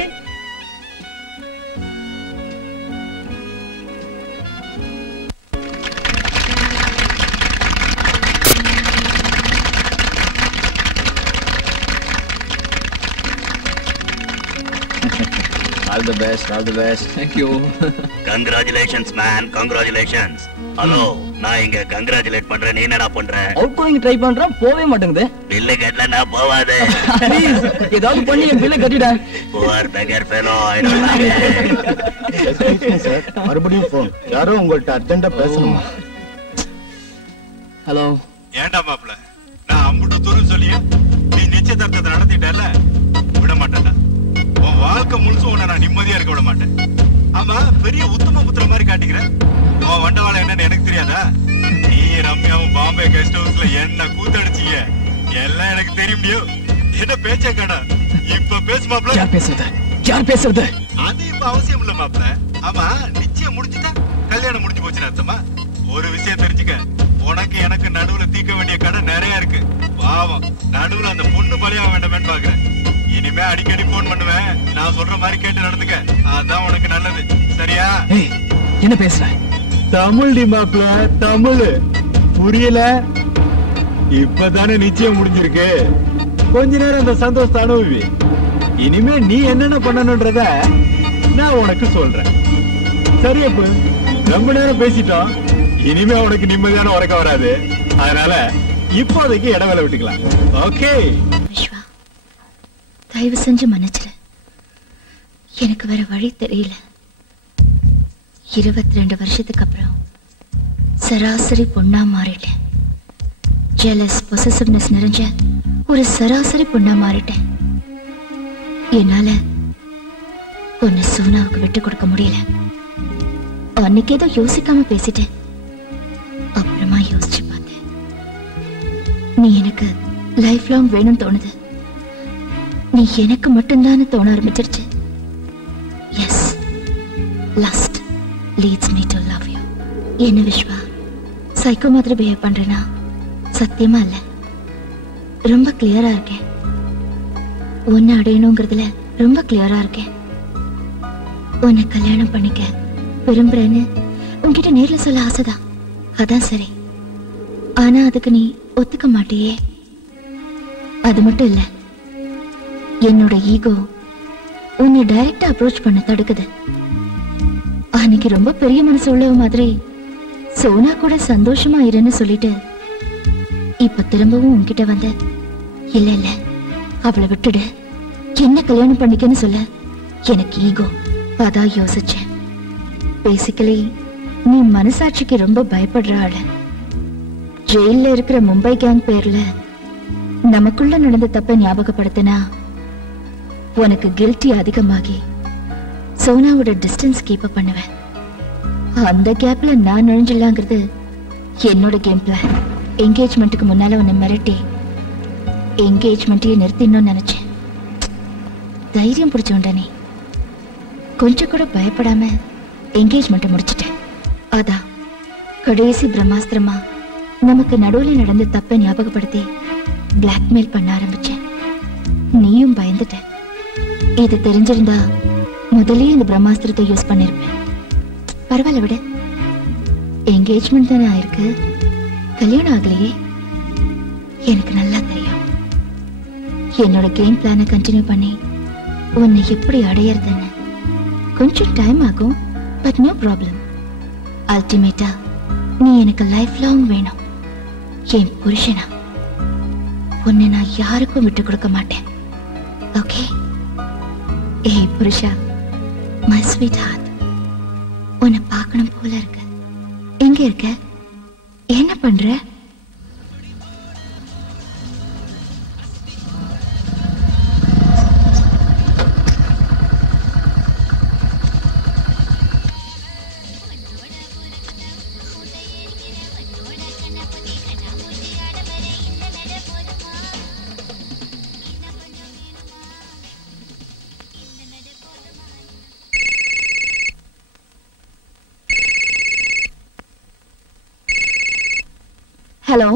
All the best, all the best. Thank you. Congratulations man, congratulations. Hello, நான் இங்க கங்க்ராச்சுலேட் பண்றேன். நீ என்னடா பண்ற? அவுட் கோயிங் ட்ரை பண்றேன், போவே மாட்டேங்குது. பில்ல கட்டல நான் போவாதே. ப்ளீஸ் ஏதாவது பண்ணி என் பில்ல கட்டிடா. Poor beggar fellow, I don't like it. Sir, மறுபடியும் போன். யாரோ உங்கள்ட்ட அர்ஜென்ட்டா பேசணுமா? ஹலோ. ஏண்டா மாப்ள, நான் அம்புட்டு தூரம் சொல்லியா நீ நிச்சயதார்த்தத்தை நடத்திட்டல, விட மாட்டேன்டா. உன் வாழ்க்கை முழுசும் உன்னை நான் நிம்மதியா இருக்க விட மாட்டேன். ஆமா, பெரிய உத்தம புத்திர மாதிரி காட்டிக்கிறேன். உன் வண்டவாளம் என்னன்னு எனக்கு தெரியாதா? நீ ரம்யாவும் பாம்பே கெஸ்ட் ஹவுஸ்ல என்ன கூத்தடிச்சீங்க எல்லாம் எனக்கு தெரியும். என்ன பேச்சே கடா, இப்ப பேசு மாப்ள. யார் பேசுறது? யார் பேசுறது? அது இப்ப அவசியம் இல்ல மாப்ள. ஆமா, நிச்சயம் முடிஞ்சுட்டா கல்யாணம் முடிஞ்சு போச்சுன்னு அர்த்தமா? ஒரு விஷயம் தெரிஞ்சுக்க, உனக்கு எனக்கு நடுவுல தீர்க்க வேண்டிய கடை நிறைய இருக்கு. பாவம், நடுவுல அந்த பொண்ணு பலியாக வேண்டாமேன்னு பாக்குறேன். இனிமே அடிக்கடி போன் பண்ணுவேன். நான் சொல்ற மாதிரி கேட்டு நடந்துக்க, அதான் உனக்கு நல்லது. சரியா? என்ன பேசுற? தமிழ் டி மாப்ள, தமிழ் புரியல? இப்பதானே நிச்சயம் முடிஞ்சிருக்கு. கொஞ்ச நேரம் அந்த சந்தோஷத்தை அனுபவி. இனிமே நீ என்னென்ன பண்ணணும்ன்றத நான் உனக்கு சொல்றேன். சரியப்ப, ரொம்ப நேரம் பேசிட்டோம். இனிமே உனக்கு நிம்மதியான உறக்கம் வராது. அதனால இப்போதைக்கு இடவேளை விட்டுக்கலாம். ஓகே? விஸ்வா, தயவு செஞ்சு மன்னிச்சிரு. எனக்கு வேற வழி தெரியல. 22 வருஷத்துக்கு அப்புறம் சராசரி பொண்ணா மாறிட்டேன். ஜெலஸ் பொசசிவ்னஸ் நிறைஞ்ச ஒரு சராசரி பொண்ணா மாறிட்டேன். என்னால உன்னை சோனாவுக்கு விட்டு கொடுக்க முடியல. அன்னைக்கு ஏதோ யோசிக்காம பேசிட்டேன். அப்புறமா யோசிச்சு பார்த்தேன். நீ எனக்கு லைஃப் லாங் வேணும்னு தோணுது. நீ எனக்கு மட்டும்தான் தோண ஆரம்பிச்சிருச்சு. Yes, lust leads me to love you. என்ன விஸ்வா, சைக்கோ மாதிரி பிஹேவ் பண்றேனா? சத்தியமா இல்ல, ரொம்ப கிளியரா இருக்கேன். உன்னை அடையணுங்கிறதுல ரொம்ப கிளியரா இருக்கேன். உன்னை கல்யாணம் பண்ணிக்க விரும்புறேன்னு உன்கிட்ட நேர்ல சொல்ல ஆசைதான். அதான் சரி. ஆனா அதுக்கு நீ ஒத்துக்க மாட்டியே. அது மட்டும் இல்ல, என்னோட ஈகோ உன்னை டைரக்டா அப்ரோச் பண்ண தடுக்குது. அன்னைக்கு ரொம்ப பெரிய மனசு உள்ளவ மாதிரி சோனா கூட சந்தோஷமா இருன்னு சொல்லிட்டு இப்ப திரும்பவும் உன்கிட்ட வந்த, இல்ல இல்ல அவளை விட்டுடு, என்ன கல்யாணம் பண்ணிக்கன்னு சொல்ல எனக்கு ஈகோ. அதான் யோசிச்சேன். பேசிக்கலி நீ மனசாட்சிக்கு ரொம்ப பயப்படுற ஆளு. ஜெயில இருக்கிற மும்பை கேங் பேர்ல நமக்குள்ள நடந்த தப்ப ஞாபகப்படுத்தினா உனக்கு கில்ட்டி அதிகமாகி சோனாவோட டிஸ்டன்ஸ் கீப் அப் பண்ணுவேன். அந்த கேப்ல நான் நுழைஞ்சிடலாங்கிறது என்னோட கேம் பிளான். என்கேஜ்மெண்ட்டுக்கு முன்னால உன்னை மிரட்டி என்கேஜ்மெண்ட்டையே நிறுத்திடணும்னு நினைச்சேன். தைரியம் பிடிச்சோண்ட நீ கொஞ்சம் கூட பயப்படாம என்கேஜ்மெண்ட்டை முடிச்சிட்டேன். அதான் கடைசி பிரம்மாஸ்திரமா நமக்கு நடுவுல நடந்த தப்பை ஞாபகப்படுத்தி பிளாக்மெயில் பண்ண ஆரம்பிச்சேன். நீயும் பயந்துட்ட. இது தெரிஞ்சிருந்தா முதலே இந்த பிரம்மாஸ்திரத்தை யூஸ் பண்ணிருப்பேன். பரவாயில்ல விட, என்கேஜ்மெண்ட் தானே ஆயிருக்கு. கல்யாணம் ஆகலையே. எனக்கு நல்லா தெரியும். என்னோட கேம் பிளானை கண்டினியூ பண்ணி உன்னை எப்படி அடையறதுன்னு. கொஞ்சம் டைம் ஆகும், பட் நோ ப்ராப்ளம். அல்டிமேட்டா நீ எனக்கு லைஃப் லாங் வேணும். என் புருஷனா உன்னை நான் யாருக்கும் விட்டு கொடுக்க மாட்டேன். ஓகே? ஏய் புருஷா, மை ஸ்வீட் ஹார்ட், உன்னை பார்க்கணும் போல இருக்கு. எங்க இருக்க? என்ன பண்ற? ஹலோ.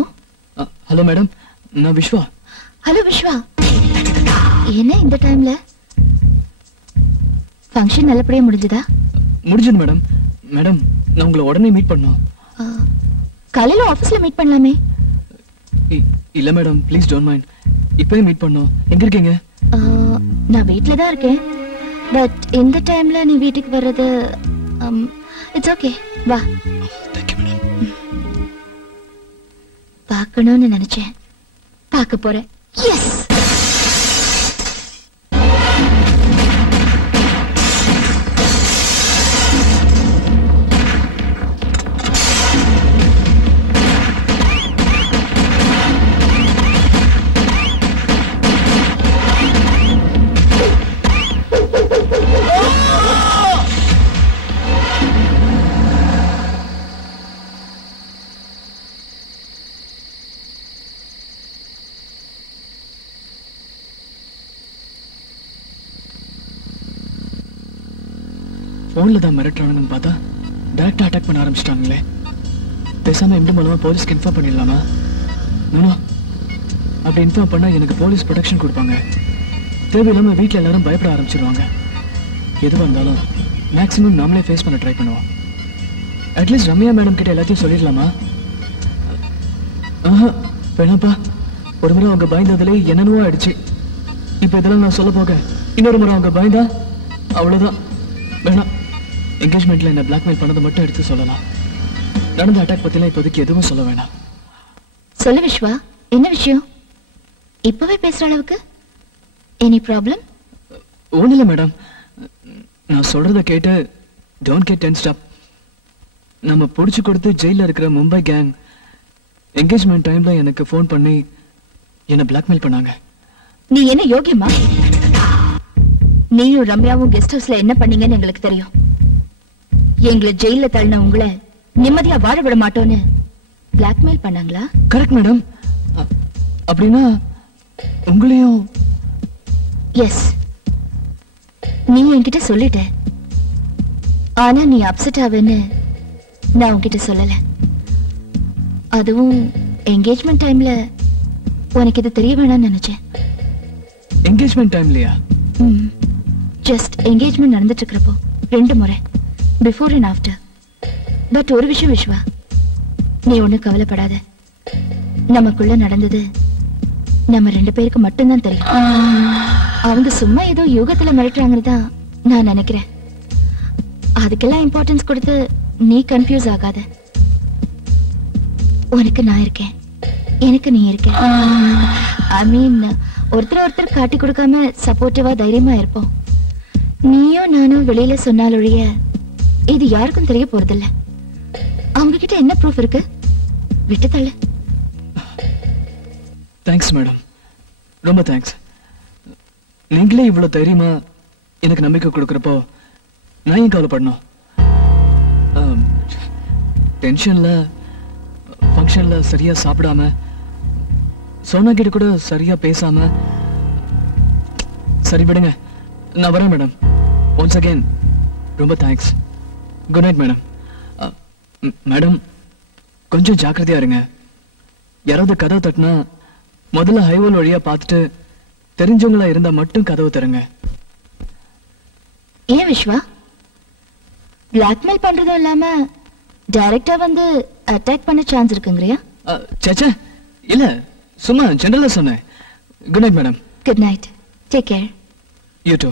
ஹலோ மேடம், நான் விஸ்வா. ஹலோ விஸ்வா, என்ன இந்த டைம்ல? ஃபங்க்ஷன் நல்லபடியா முடிஞ்சதா? முடிஞ்சது மேடம். மேடம், நான் உங்களை உடனே மீட் பண்ணோம். காலையில ஆபீஸ்ல மீட் பண்ணலாமே. இல்ல மேடம், ப்ளீஸ் டோன்ட் மைண்ட். இப்பவே மீட் பண்ணோம். எங்க இருக்கீங்க? நான் வீட்ல தான் இருக்கேன். பட் இந்த டைம்ல நீ வீட்டுக்கு வர்றது இட்ஸ் ஓகே. வா. பார்க்கணும்னு நினைச்சேன், பார்க்க போறேன். எஸ். போன்ல தான் மிரட்டுறானுங்கன்னு பார்த்தா டைரக்டா அட்டாக் பண்ண ஆரம்பிச்சிட்டாங்களே. பேசாம எம்டி மூலமா போலீஸ்க்கு இன்ஃபார்ம் பண்ணிடலாமா? நோ, அப்படி இன்ஃபார்ம் பண்ணா எனக்கு போலீஸ் ப்ரொடெக்ஷன் கொடுப்பாங்க. தேவையில்லாம வீட்டில் எல்லாரும் பயப்பட ஆரம்பிச்சிருவாங்க. எதுவாக இருந்தாலும் மேக்ஸிமம் நாமளே ஃபேஸ் பண்ண ட்ரை பண்ணுவோம். அட்லீஸ்ட் ரம்யா மேடம் கிட்ட எல்லாத்தையும் சொல்லிடலாமா? வேணாப்பா, ஒரு முறை அவங்க பயந்ததுல என்னென்னவோ ஆயிடுச்சு. இப்ப இதெல்லாம் நான் சொல்ல போக இன்னொரு முறை அவங்க பயந்தா அவ்வளவுதான். வேணாம், என்கேஜ்மெண்ட்ல என்ன பிளாக்மெயில் பண்ணதை மட்டும் எடுத்து சொல்லலாம். நடந்த அட்டாக் பத்திலாம் இப்போதைக்கு எதுவும் சொல்ல வேணாம். சொல்லு விஸ்வா, என்ன விஷயம்? இப்பவே பேசுற அளவுக்கு எனி ப்ராப்ளம்? ஒன்றும் இல்லை மேடம், நான் சொல்றத கேட்டு டோன்ட் கெட் டென்ஸ்ட் அப். நம்ம பிடிச்சி கொடுத்து ஜெயில இருக்கிற மும்பை கேங் என்கேஜ்மெண்ட் டைம்ல எனக்கு ஃபோன் பண்ணி என்ன பிளாக்மெயில் பண்ணாங்க. நீ என்ன யோகியமா? நீயும் ரம்யாவும் கெஸ்ட் ஹவுஸ்ல என்ன பண்ணீங்கன்னு எங்களுக்கு தெரியும். எங்களை ஜெயில தள்ளின உங்களை நிம்மதியா வாழ விட மாட்டோன்னு பிளாக்மெயில் பண்ணாங்களா? Correct madam. அப்படின்னா உங்களையும்? எஸ், நீ என்கிட்ட சொல்லிட்ட. ஆனா நீ அப்செட் ஆவேன்னு நான் உன்கிட்ட சொல்லல. அதுவும் என்கேஜ்மெண்ட் டைம்ல உனக்கு இது தெரிய வேணாம்னு நினைச்சேன். என்கேஜ்மெண்ட் டைம்லயா? ஜஸ்ட் என்கேஜ்மெண்ட் நடந்துட்டு இருக்கிறப்போ 2 முறை, பிஃபோர் அண்ட் ஆஃப்டர். பட் ஒரு விஷயம் விஸ்வா, நீ ஒன்னும் கவலைப்படாத. நமக்குள்ள நடந்தது நம்ம 2 பேருக்கு மட்டும்தான் தெரியும். அவங்க சும்மா ஏதோ யோகத்துல மிரட்டுறாங்கன்னு தான் நான் நினைக்கிறேன். அதுக்கெல்லாம் இம்பார்ட்டன்ஸ் கொடுத்து நீ கன்ஃபியூஸ் ஆகாத. உனக்கு நான் இருக்கேன், எனக்கு நீ இருக்க. ஐ மீன், ஒருத்தர் காட்டி கொடுக்காம சப்போர்ட்டிவா தைரியமா இருப்போம். நீயும் நானும் வெளியில சொன்னாலொழிய இது யாருக்கும் தெரிய போறதில்ல. அவங்க கிட்ட என்ன ப்ரூஃப் இருக்கு? விட்டு தள்ளு. தேங்க்ஸ் மேடம், ரொம்ப தேங்க்ஸ். நீங்களே இவ்வளவு தைரியமா எனக்கு நம்பிக்கை கொடுக்கறப்போ நான் ஏன் கவலைப்படணும்? டென்ஷன்ல ஃபங்க்ஷன்ல சரியா சாப்பிடாம, சோனா கிட்ட கூட சரியா பேசாம. சரி விடுங்க, நான் வரேன் மேடம். ஒன்ஸ் அகைன் ரொம்ப thanks. Good night madam. Madam, கொஞ்சம் ஜாக்கிரதையா இருங்க. யாராவது கதவு தட்டினா முதல்ல ஹைவேல் வழியா பார்த்துட்டு தெரிஞ்சவங்களா இருந்தா மட்டும் கதவு தருங்க. ஏன் விஸ்வா, பிளாக்மெயில் பண்றதும் இல்லாம டைரக்டா வந்து அட்டாக் பண்ண சான்ஸ் இருக்குங்கறியா? சேச்சே இல்ல சும்மா ஜெனரலா சொன்னேன். Good night madam. Good night. Take care. You too.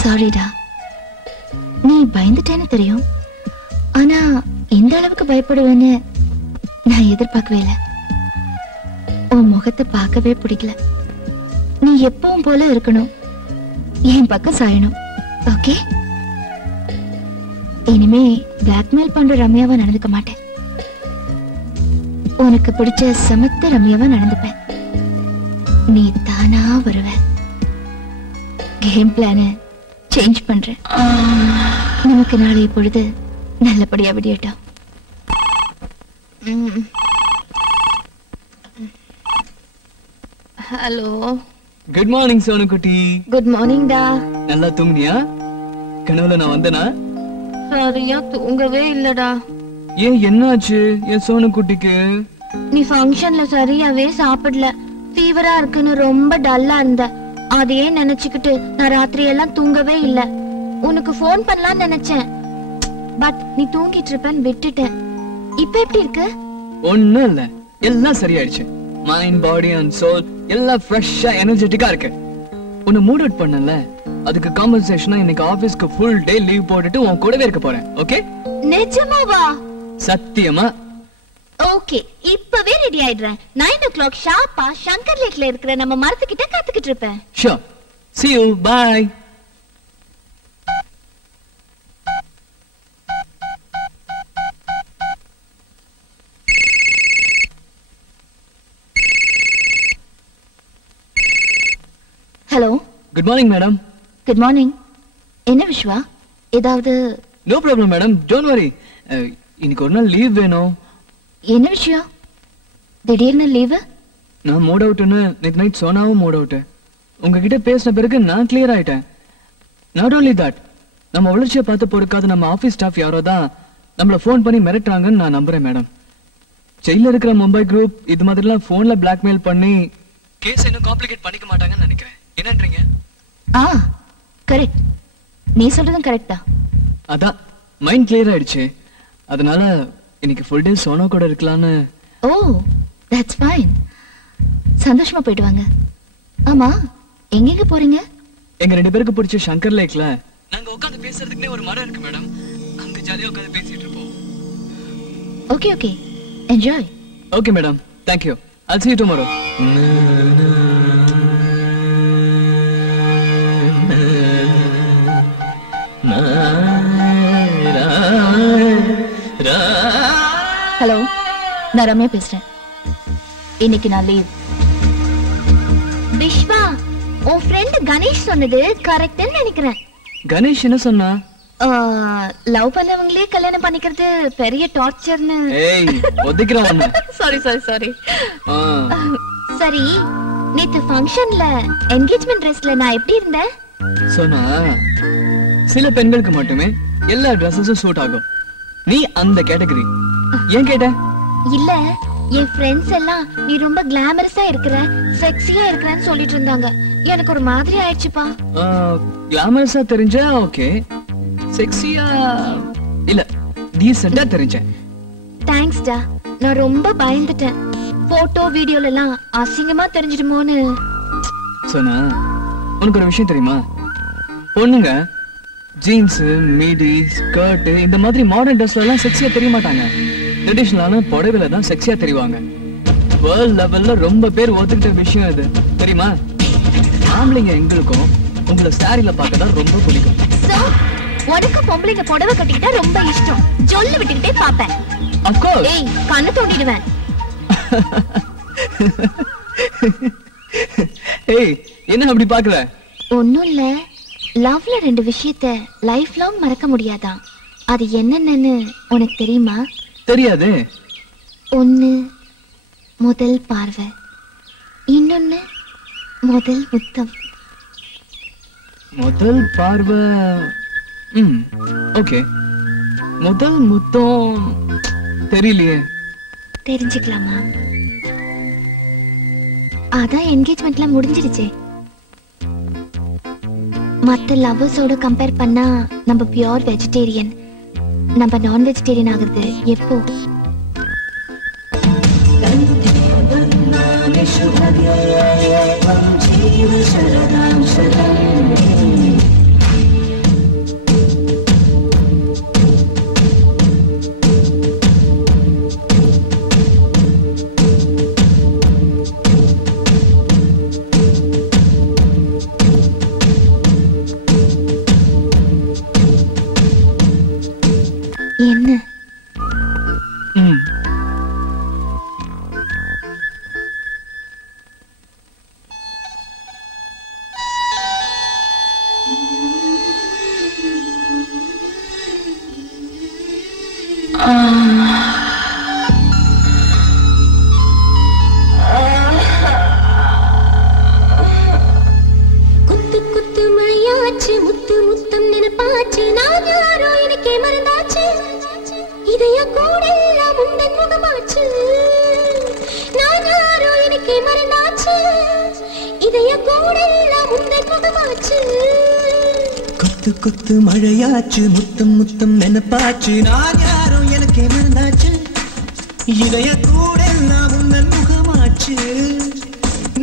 சாரிடா, நீ பயந்துட்டேன்னு தெரியும், ஆனா இந்த அளவுக்கு பயப்படுவேன்னு நான் எதிர்பார்க்கவே இல்லை. உன் முகத்தை பார்க்கவே பிடிக்கல. நீ எப்பவும் போல இருக்கணும், என் பக்கம் சாயணும். ஓகே? இனிமே பிளாக்மெயில் பண்ற ரம்யாவா நடந்துக்க மாட்டேன். உனக்கு பிடிச்ச சமத்த ரம்யாவா நடந்துப்பேன். நீ தானா வருவ. கேம் பிளான சேஞ்ச் பண்றேன். நமக்கு நாளை பொழுது நல்லபடியா விடியட்டும். ஹலோ. குட் மார்னிங் சோனுக்குட்டி. குட் மார்னிங் டா. நல்லா தூங்குனியா? கனவுல நான் வந்தனா? சரியா தூங்கவே இல்லடா. ஏன் என்னாச்சு என் சோனுக்குட்டிக்கு? நீ ஃபங்க்ஷன்ல சரியாவே சாப்பிடல. ஃபீவரா இருக்குன்னு ரொம்ப டல்லா இருந்த. அதையே நினைச்சுக்கிட்டு நான் ராத்திரி எல்லாம் தூங்கவே இல்ல. உனக்கு ஃபோன் பண்ணலாம்னு நினைச்சேன், பட் நீ தூங்கிட்டு இருப்பேன்னு விட்டுட்டேன். இப்ப எப்படி இருக்கு? ஒண்ணும் இல்ல, எல்லாம் சரியாயிடுச்சு. மைண்ட், பாடி அண்ட் சோல் எல்லாம் ஃப்ரெஷ்ஷா எனர்ஜெட்டிக்கா இருக்கு. உன்னை மூட் அவுட் பண்ணல, அதுக்கு காம்பன்சேஷனா இன்னைக்கு ஆபீஸ்க்கு ஃபுல் டே லீவ் போட்டுட்டு உன் கூடவே இருக்க போறேன். ஓகே? நிஜமாவா? சத்தியமா. ஓகே, இப்பவே ரெடி ஆயிடுறேன். 9 o'clock ஷார்ப்பா சங்கர் லேக்ல இருக்கிற நம்ம மரத்துக்கிட்ட காத்துக்கிட்டு இருப்பேன். Sure. See you. Bye. Hello. Good morning madam. Good morning. என்ன விஸ்வா, ஏதாவது? No problem madam, don't worry. இன்னைக்கு ஒரு நாள் லீவ் வேணும். என்ன விஷயம்? திடீர்னு லீவு? நான் மூட் அவுட்னு நேத்து நைட் சோனாவும் மூட் அவுட். உங்ககிட்ட பேசின பிறகு நான் கிளியர் ஆயிட்டேன். நாட் ஓன்லி தட், நம்ம வளர்ச்சியை பார்த்து பொறுக்காத நம்ம ஆபீஸ் ஸ்டாஃப் யாரோ தான் நம்மள ஃபோன் பண்ணி மிரட்டுறாங்கன்னு நான் நம்புறேன் மேடம். ஜெயில இருக்கிற மும்பை குரூப் இது மாதிரிலாம் போன்ல பிளாக்மெயில் பண்ணி கேஸ் இன்னும் காம்ப்ளிகேட் பண்ணிக்க மாட்டாங்கன்னு நினைக்கிறேன். என்னன்றீங்க? கரெக்ட், நீ சொல்றதும் கரெக்ட் தான். அதான் மைண்ட் கிளியர் ஆயிடுச்சு. அதனால இன்னைக்கு ஃபுல் டே சோனா கூட இருக்கலாம்னு. ஓ, தட்ஸ் ஃபைன். சந்தோஷமா போயிட்டு வாங்க. ஆமா, எங்க போறீங்க? எங்க 2 பேருக்கு பிடிச்ச சங்கர் லேக்ல நாங்க உட்கார்ந்து பேசுறதுக்குனே ஒரு மரம் இருக்கு மேடம். அங்க ஜாலியா உட்கார்ந்து பேசிட்டு இருப்போம். Okay okay, enjoy. Okay madam, thank you. I'll see you tomorrow. Hello, நான் ரம்யா பேசுறேன். இன்னைக்கு நான் லீவ். விஸ்வா, உன் ஃப்ரெண்ட் கணேஷ் சொன்னது கரெக்ட்னு நினைக்கிறேன். கணேஷ் என்ன சொன்னா? லவ் பண்ணவங்களே கல்யாணம் பண்ணிக்கிறது பெரிய டார்ச்சர்னு. ஏய், ஒதுக்குறேன் உன்னை. Sorry sorry sorry. சரி, நேத்து ஃபங்க்ஷன்ல என்கேஜ்மென்ட் ட்ரெஸ்ல நான் எப்படி இருந்தேன்? சொன்னா சில பெண்களுக்கு மட்டுமே எல்லா ட்ரெஸ்ஸஸும் சூட் ஆகும். நீ அந்த கேட்டகரி. ஏன் கேட்ட? இல்ல, என் ஃப்ரெண்ட்ஸ் எல்லாம் நீ ரொம்ப கிளாமரஸா இருக்கிற, செக்ஸியா இருக்கிறன்னு சொல்லிட்டு இருந்தாங்க. எனக்கு ஒரு மாதிரி ஆயிடுச்சுப்பா. கிளாமரஸா தெரிஞ்சா ஓகே, செக்ஸியா இல்ல, டீசென்ட்டா தெரிஞ்சேன். தேங்க்ஸ் டா. நான் ரொம்ப பயந்துட்டேன். போட்டோ வீடியோல எல்லாம் அசிங்கமா தெரிஞ்சிடுமோன்னு. சொன்னா உனக்கு ஒரு விஷயம் தெரியுமா? பொண்ணுங்க ஜீன்ஸ், மீடி, ஸ்கர்ட் இந்த மாதிரி மாடர்ன் ட்ரெஸ்ல எல்லாம் செக்ஸியா தெரிய மாட்டாங்க. ட்ரெடிஷனலான புடவையில தான் செக்ஸியா தெரிவாங்க. வேர்ல்ட் லெவல்ல ரொம்ப பேர் ஒத்துக்கிட்ட விஷயம் இது தெரியுமா? ஆம்பளைங்க எங்களுக்கும் உங்களை சாரில பார்க்க தான் ரொம்ப பிடிக்கும். உனக்கு பொம்பளைங்க புடவை கட்டிக்கிட்டா ரொம்ப இஷ்டம். ஜொல்லு விட்டுக்கிட்டே பாப்பேன். Of course. ஏய், கண்ணு தோண்டிடுவேன். ஏய், என்ன அப்படி பாக்குற? ஒண்ணும் இல்ல, லவ்ல 2 விஷயத்தை லைஃப் லாங் மறக்க முடியாதான். அது என்னன்னு உனக்கு தெரியுமா? தெரியாது. ஒன்னு முதல் பார்வை, இன்னொன்னு முதல் முத்தம். முதல் பார்வை. ஓகே, முதல் முத்தம் தெரியலையே. தெரிஞ்சுக்கலாமா? அதான் என்கேஜ்மெண்ட்லாம் முடிஞ்சிருச்சே. மத்த லவ்வர்ஸோட கம்பேர் பண்ணா நம்ம பியூர் வெஜிடேரியன். நம்ம நான் வெஜிடேரியன் ஆகுறது எப்போ? என்ன? குத்து குத்து மழையாச்சு முத்து முத்தம் நினைப்பாச்சு நான் யாரோ எனக்கே மறந்தாச்சு இதைய கூட எல்லாம் உந்தன் முகமாச்சு நான் யாரோ எனக்கே மறந்தாச்சு இதைய கூட எல்லாம் உந்தன் முகமாச்சு குத்து குத்து மழையாச்சு முத்தம் முத்தம் நினைப்பாச்சு நான் யாரோ எனக்கே மறந்தாச்சு இதய கூட எல்லாம் உந்தன் முகமாச்சு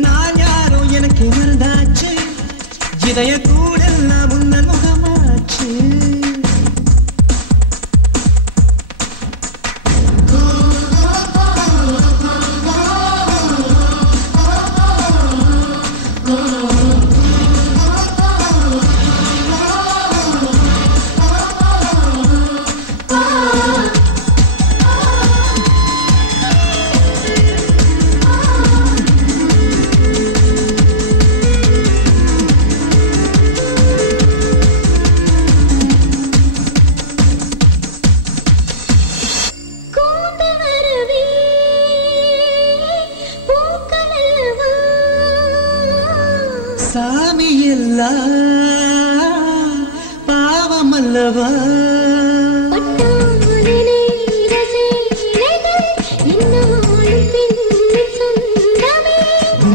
நான் யாரோ எனக்கே மறந்தாச்சு இதய கூட எல்லாம் உந்தன் முகமாச்சு சாமி எல்லாம் பாவமல்லவா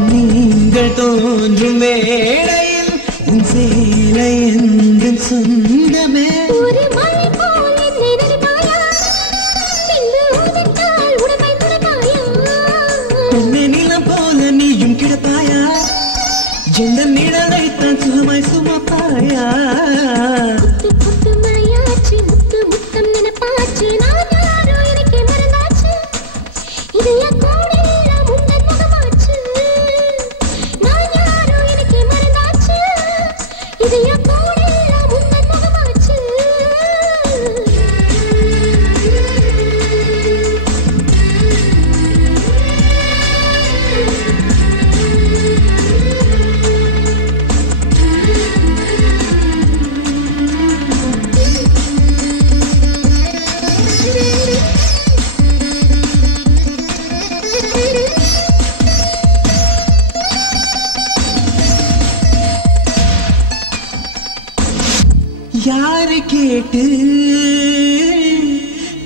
நீங்கள் தோன்றும் வேளையில் உன் சேலை எந்த சொந்தமே ஒரு மழை போல் என்னை நினைப்பாயா பின்பு உதட்டால் உடம்பை துடைப்பாயா என்னை நிலம் போல நீயும் கிடப்பாயா எந்த நிழலைத்தான் சுகமாய் சுமப்பாயா குத்து குத்து மழையாச்சு முத்து முத்தம் நினைப்பாச்சு நான் யாரோ எனக்கே மறந்தாச்சு இதைய கூட எல்லாம் உந்தன் முகமாச்சு நான் யாரோ எனக்கே மறந்தாச்சு இதைய கூட எல்லாம் உந்தன் முகமாச்சு யாரை கேட்டு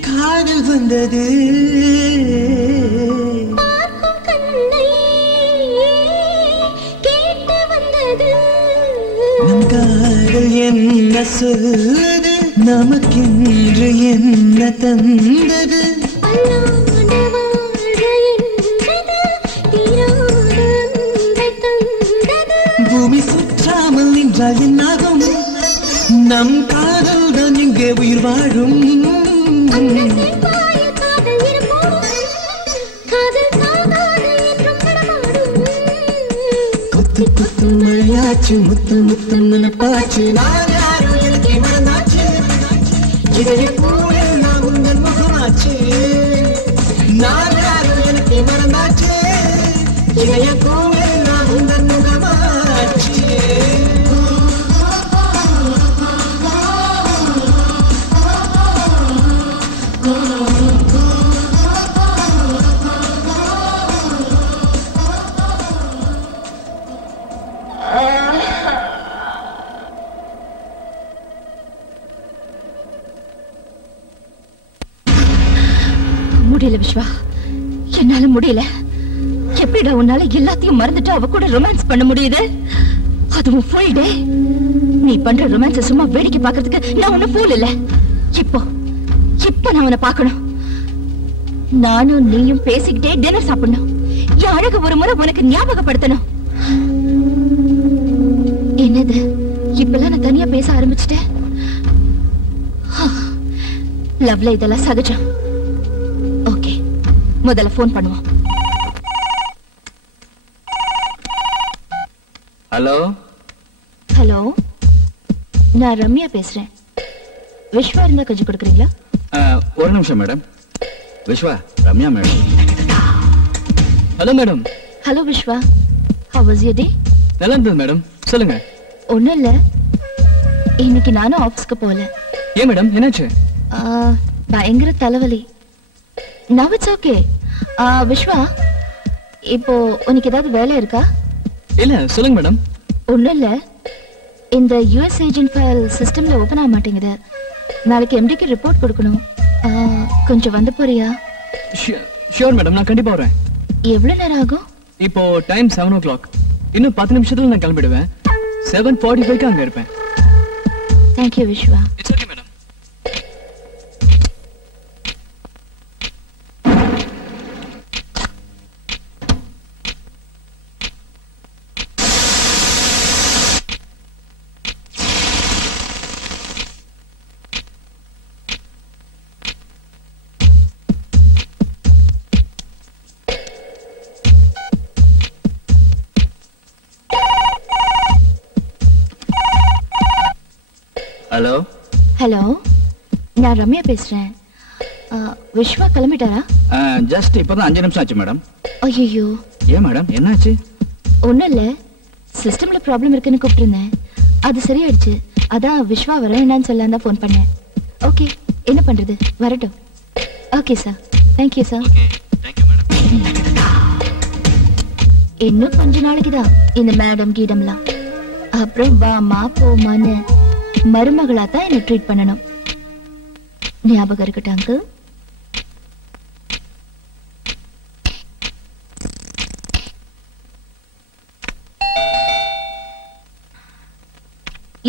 காதல் வந்தது பார்க்கும் கண்ணை கேட்டு வந்தது நம் காதல் என்ன சொல்லுது நமக்கென்று என்ன தந்தது அல்லாத வாழ்க என்றது தீராத அன்பை தந்தது பூமி சுற்றாமல் நின்றால் என்னாகும் நம் காதல் தான் எங்கே உயிர் வாழும் அந்த செவ்வாய காதல் இருப்போம் காதல் சாகாது என்றும் நடமாடும் குத்து குத்து மழையாச்சு முத்து முத்து நினைப்பாச்சு நான் யாரோ எனக்கே மறந்தாச்சு இதய கூட நான் உங்கள் முகமாச்சு நான் யாரோ எனக்கே மறந்தாச்சு இதய கூட நான் உங்கள் முகமாச்சு முடியல விஸ்வா, என்னால முடியல. எப்படிடா உன்னால எல்லாத்தையும் மறந்துட்டு அவ கூட ரொமான்ஸ் பண்ண முடியுது? அதுவும் ஃபுல் டே. நீ பண்ற ரொமான்ஸ் சும்மா வேடிக்கை பார்க்கிறதுக்கு நான் ஒன்னும் ஃபூல் இல்ல. இப்போ நான் உன்னை பார்க்கணும். நானும் நீயும் பேசிக்கிட்டே டின்னர் சாப்பிடணும். என் அழகு ஒரு முறை உனக்கு ஞாபகப்படுத்தணும். என்னது இப்பெல்லாம் நான் தனியா பேச ஆரம்பிச்சிட்டேன். லவ்ல இதெல்லாம் சகஜம். ஓகே, முதல்ல போன் பண்ணுவோம். ஹலோ ஹலோ, நான் ரம்யா பேசுறேன். விஸ்வா இருந்தா கொஞ்சம் கொடுக்குறீங்களா? ஒரு நிமிஷம் madam. Viswa, Ramya madam. Hello madam. Hello Viswa, how was your day? நல்லா இருந்தது மேடம், சொல்லுங்க. ஒண்ணும் இல்ல, இன்னைக்கு நானும் ஆபீஸ்க்கு போகல. ஏன் மேடம், என்னாச்சு? பயங்கர தலைவலி. now it's okay. விஸ்வா, இப்போ உனக்கு ஏதாவது வேலை இருக்கா? இல்ல, சொல்லுங்க மேடம். ஒண்ணும் இல்ல, இந்த யுஎஸ் ஏஜென்ட் ஃபைல் சிஸ்டம்ல ஓபன் ஆக மாட்டேங்குது. நாளைக்கு எம்டிக்கு ரிப்போர்ட் கொடுக்கணும். கொஞ்சம் வந்து போறியா? ஷியோர் மேடம், நான் கண்டிப்பா வரேன். எவ்வளவு நேரம் ஆகும்? இப்போ டைம் 7 o'clock. இன்னும் 10 நிமிஷத்துல நான் கிளம்பிடுவேன். 7:45 அங்க இருப்பேன். Thank you Viswa. It's okay madam. Hello hello, நான் ரம்யா பேசுறேன். விஸ்வா கிளம்பிட்டாரா? ஜஸ்ட் இப்பதான் 5 நிமிஷம் ஆச்சு மேடம். ஐயோ, ஏன் மேடம், என்னாச்சு? ஒண்ணும் இல்ல, சிஸ்டம்ல ப்ராப்ளம் இருக்குன்னு கூப்பிட்டுருந்தேன். அது சரியாயிடுச்சு. அதான் விஸ்வா வர என்னன்னு சொல்லலாம் தான் ஃபோன் பண்ணேன். ஓகே, என்ன பண்றது, வரட்டும். Okay sir, thank you sir. இன்னும் கொஞ்ச நாளைக்கு தான் இந்த மேடம் கீடம்லாம். அப்புறம் வாமா போமான்னு மருமகளா தான் என்ன ட்ரீட் பண்ணணும். ஞாபகம் இருக்கட்டும் அங்கிள்.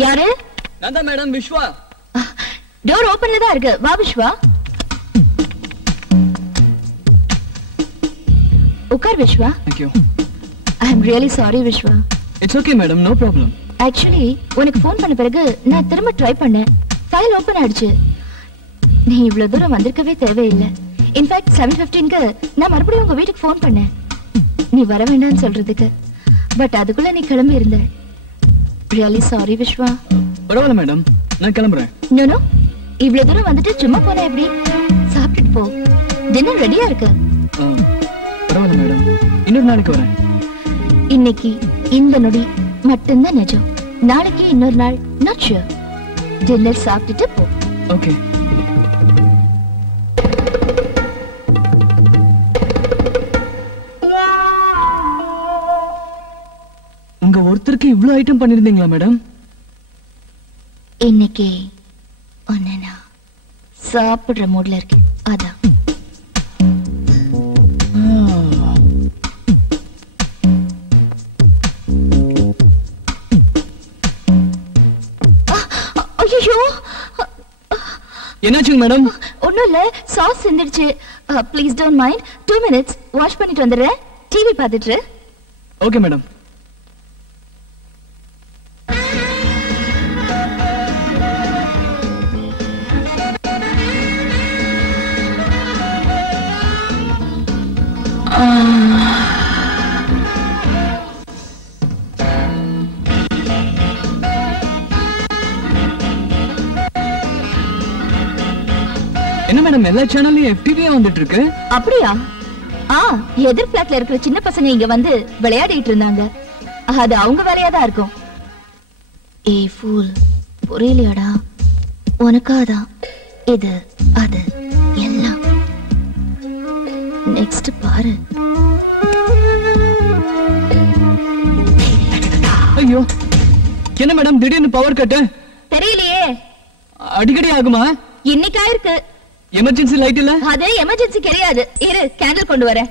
யாரு? நான் தான் மேடம், விஸ்வா. டோர் ஓபன்ல தான் இருக்கு. வா விஸ்வா, உட்கார் Viswa. Thank you. I am really sorry Viswa. It's okay madam, no problem. Actually உனக்கு ஃபோன் பண்ண பிறகு நான் திரும்ப ட்ரை பண்ணேன். ஃபைல் ஓபன் ஆயிடுச்சு. நீ இவ்வளவு தூரம் வந்திருக்கவே தேவையில்லை. இன்ஃபேக்ட் 7:15க்கு நான் மறுபடியும் உங்க வீட்டுக்கு ஃபோன் பண்ணேன், நீ வர வேண்டாம்னு சொல்றதுக்கு. பட் அதுக்குள்ள நீ கிளம்பி இருந்த. Really sorry Viswa. பரவாயில்ல மேடம், நான் கிளம்புறேன். நோ நோ, இவ்வளவு தூரம் வந்துட்டு சும்மா போனா எப்படி? சாப்பிட்டுட்டு போ, டின்னர் ரெடியா இருக்கு. பரவாயில்ல மேடம், இன்னொரு நாளைக்கு வரேன். இன்னைக்கு இந்த நொடி மட்டும்தான் நிஜம். நாளைக்கு இன்னொரு நாள் நாட் ஷூர். டின்னர் சாப்பிட்டுட்டு போ. ஓகே. உங்க ஒருத்தருக்கு இவ்ளோ ஐட்டம் பண்ணிருந்தீங்களா மேடம்? இன்னைக்கு ஒன்னு நான் சாப்பிடுற மூட்ல இருக்கேன், அதான். என்னாச்சுங்க மேடம்? ஒண்ணும் இல்ல, சாஸ் சிந்திடுச்சு. Please don't mind. 2 minutes wash பண்ணிட்டு வந்துடுறேன். டிவி பார்த்துட்டு. Okay madam. என்ன மேடம், எல்லா சேனல்லையும் FTV வந்துட்டு இருக்கு? அப்படியா? எதிர் பிளாட்ல இருக்கிற சின்ன பசங்க இங்க வந்து விளையாடிட்டு இருந்தாங்க. அது அவங்க வேலையா தான் இருக்கும். ஏய் ஃபூல், புரியலையாடா? உனக்காதான் இது அது எல்லாம். நெக்ஸ்ட் பாரு. ஐயோ, என்ன மேடம் திடீர்னு பவர் கட்? தெரியலையே. அடிக்கடி ஆகுமா? இன்னைக்கு ஆயிருக்கு. எமர்ஜென்சி லைட் இல்ல? அது எமர்ஜென்சி கிடையாது. இரு, கேண்டில் கொண்டு வரேன்.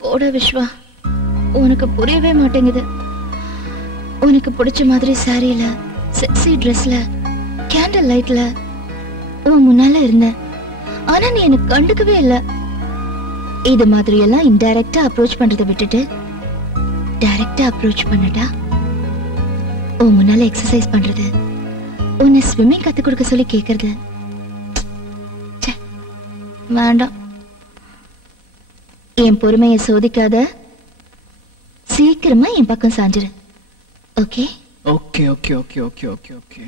போட விஸ்வா, உனக்கு புரியவே மாட்டேங்குது. உனக்கு பிடிச்ச மாதிரி சாரியில, செக்ஸி ட்ரெஸ்ல, கேண்டில் லைட்ல உன் முன்னால இருந்தேன். ஆனா நீ எனக்கு கண்டுக்கவே இல்ல. இது மாதிரி எல்லாம் இன்டைரக்டா அப்ரோச் பண்றதை விட்டுட்டு டைரக்டா அப்ரோச் பண்ணடா. உன் முன்னால எக்ஸசைஸ் பண்றது, உன்னை ஸ்விம்மிங் கத்து கொடுக்க சொல்லி கேக்குறது வேண்டாம். என் பொறுமையை சோதிக்காத, சீக்கிரமா என் பக்கம் சாஞ்சிரு. Okay okay okay okay okay okay okay.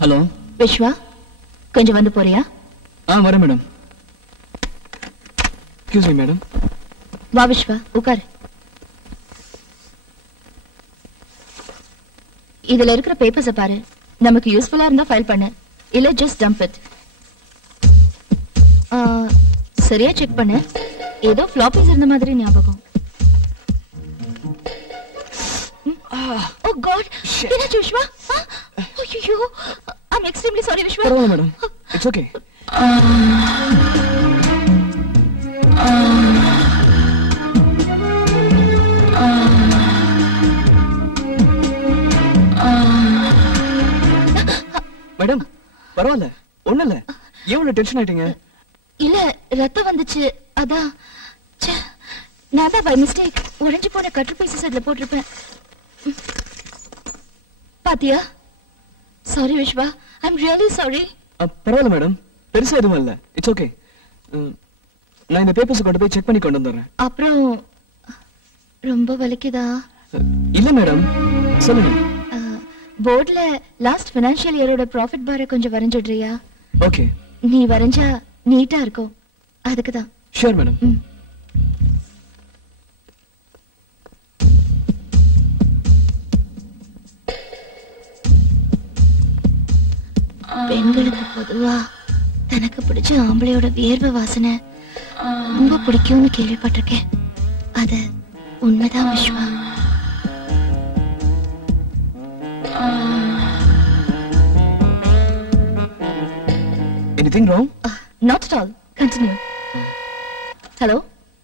Hello Viswa, கொஞ்சம் வந்து போறியா? வரேன் மேடம். Excuse me madam. வா விஸ்வா, உட்காரு. இதுல இருக்கிற பேப்பர்ஸ பாரு. நமக்கு யூஸ்ஃபுல்லா இருந்தா ஃபைல் பண்ணு, இல்ல ஜஸ்ட் டம்ப் இட். சரியா செக் பண்ணு. ஏதோ ஃப்ளாப்பீஸ் இருந்த மாதிரி ஞாபகம். ஓ காட், என்னாச்சு விஸ்வா? ஐயோ, I'm extremely sorry விஸ்வா. பரவாயில்லை மேடம், இட்ஸ் ஓகே. மேடம் பரவாயில்ல, ஒண்ணும் இல்ல. எவ்வளவு டென்ஷன் ஆயிட்டீங்க? இல்ல, ரத்தம் வந்துச்சு, அதான். நான் தான் பை மிஸ்டேக் உடைஞ்சு போன கட்டர் பீசஸ் அதுல போட்டிருப்பேன். பாத்தியா? Sorry Viswa, I'm really sorry. பரவாயில்ல மேடம், பெருசா எதுவும் இல்ல. It's okay. நான் இந்த பேப்பர்ஸ் கொண்டு போய் செக் பண்ணி கொண்டு வந்துடுறேன். அப்புறம் ரொம்ப வலிக்குதா? இல்ல மேடம், சொல்லுங்க. போர்ட்ல லாஸ்ட் ஃபைனான்ஷியல் இயரோட ப்ராஃபிட் பாரை கொஞ்சம் வரைஞ்சிடுறியா? ஓகே. நீ வரைஞ்சா நீட்டா இருக்கும், அதுக்கு தான். Sure madam. பெண்களுக்கு பொதுவா தனக்கு பிடிச்ச ஆம்பளையோட வியர்வை வாசனை ரொம்ப பிடிக்கும்னு கேள்விப்பட்டிருக்கேன். அது உண்மைதான் Viswa. Anything wrong? Not at all. Continue. Hello,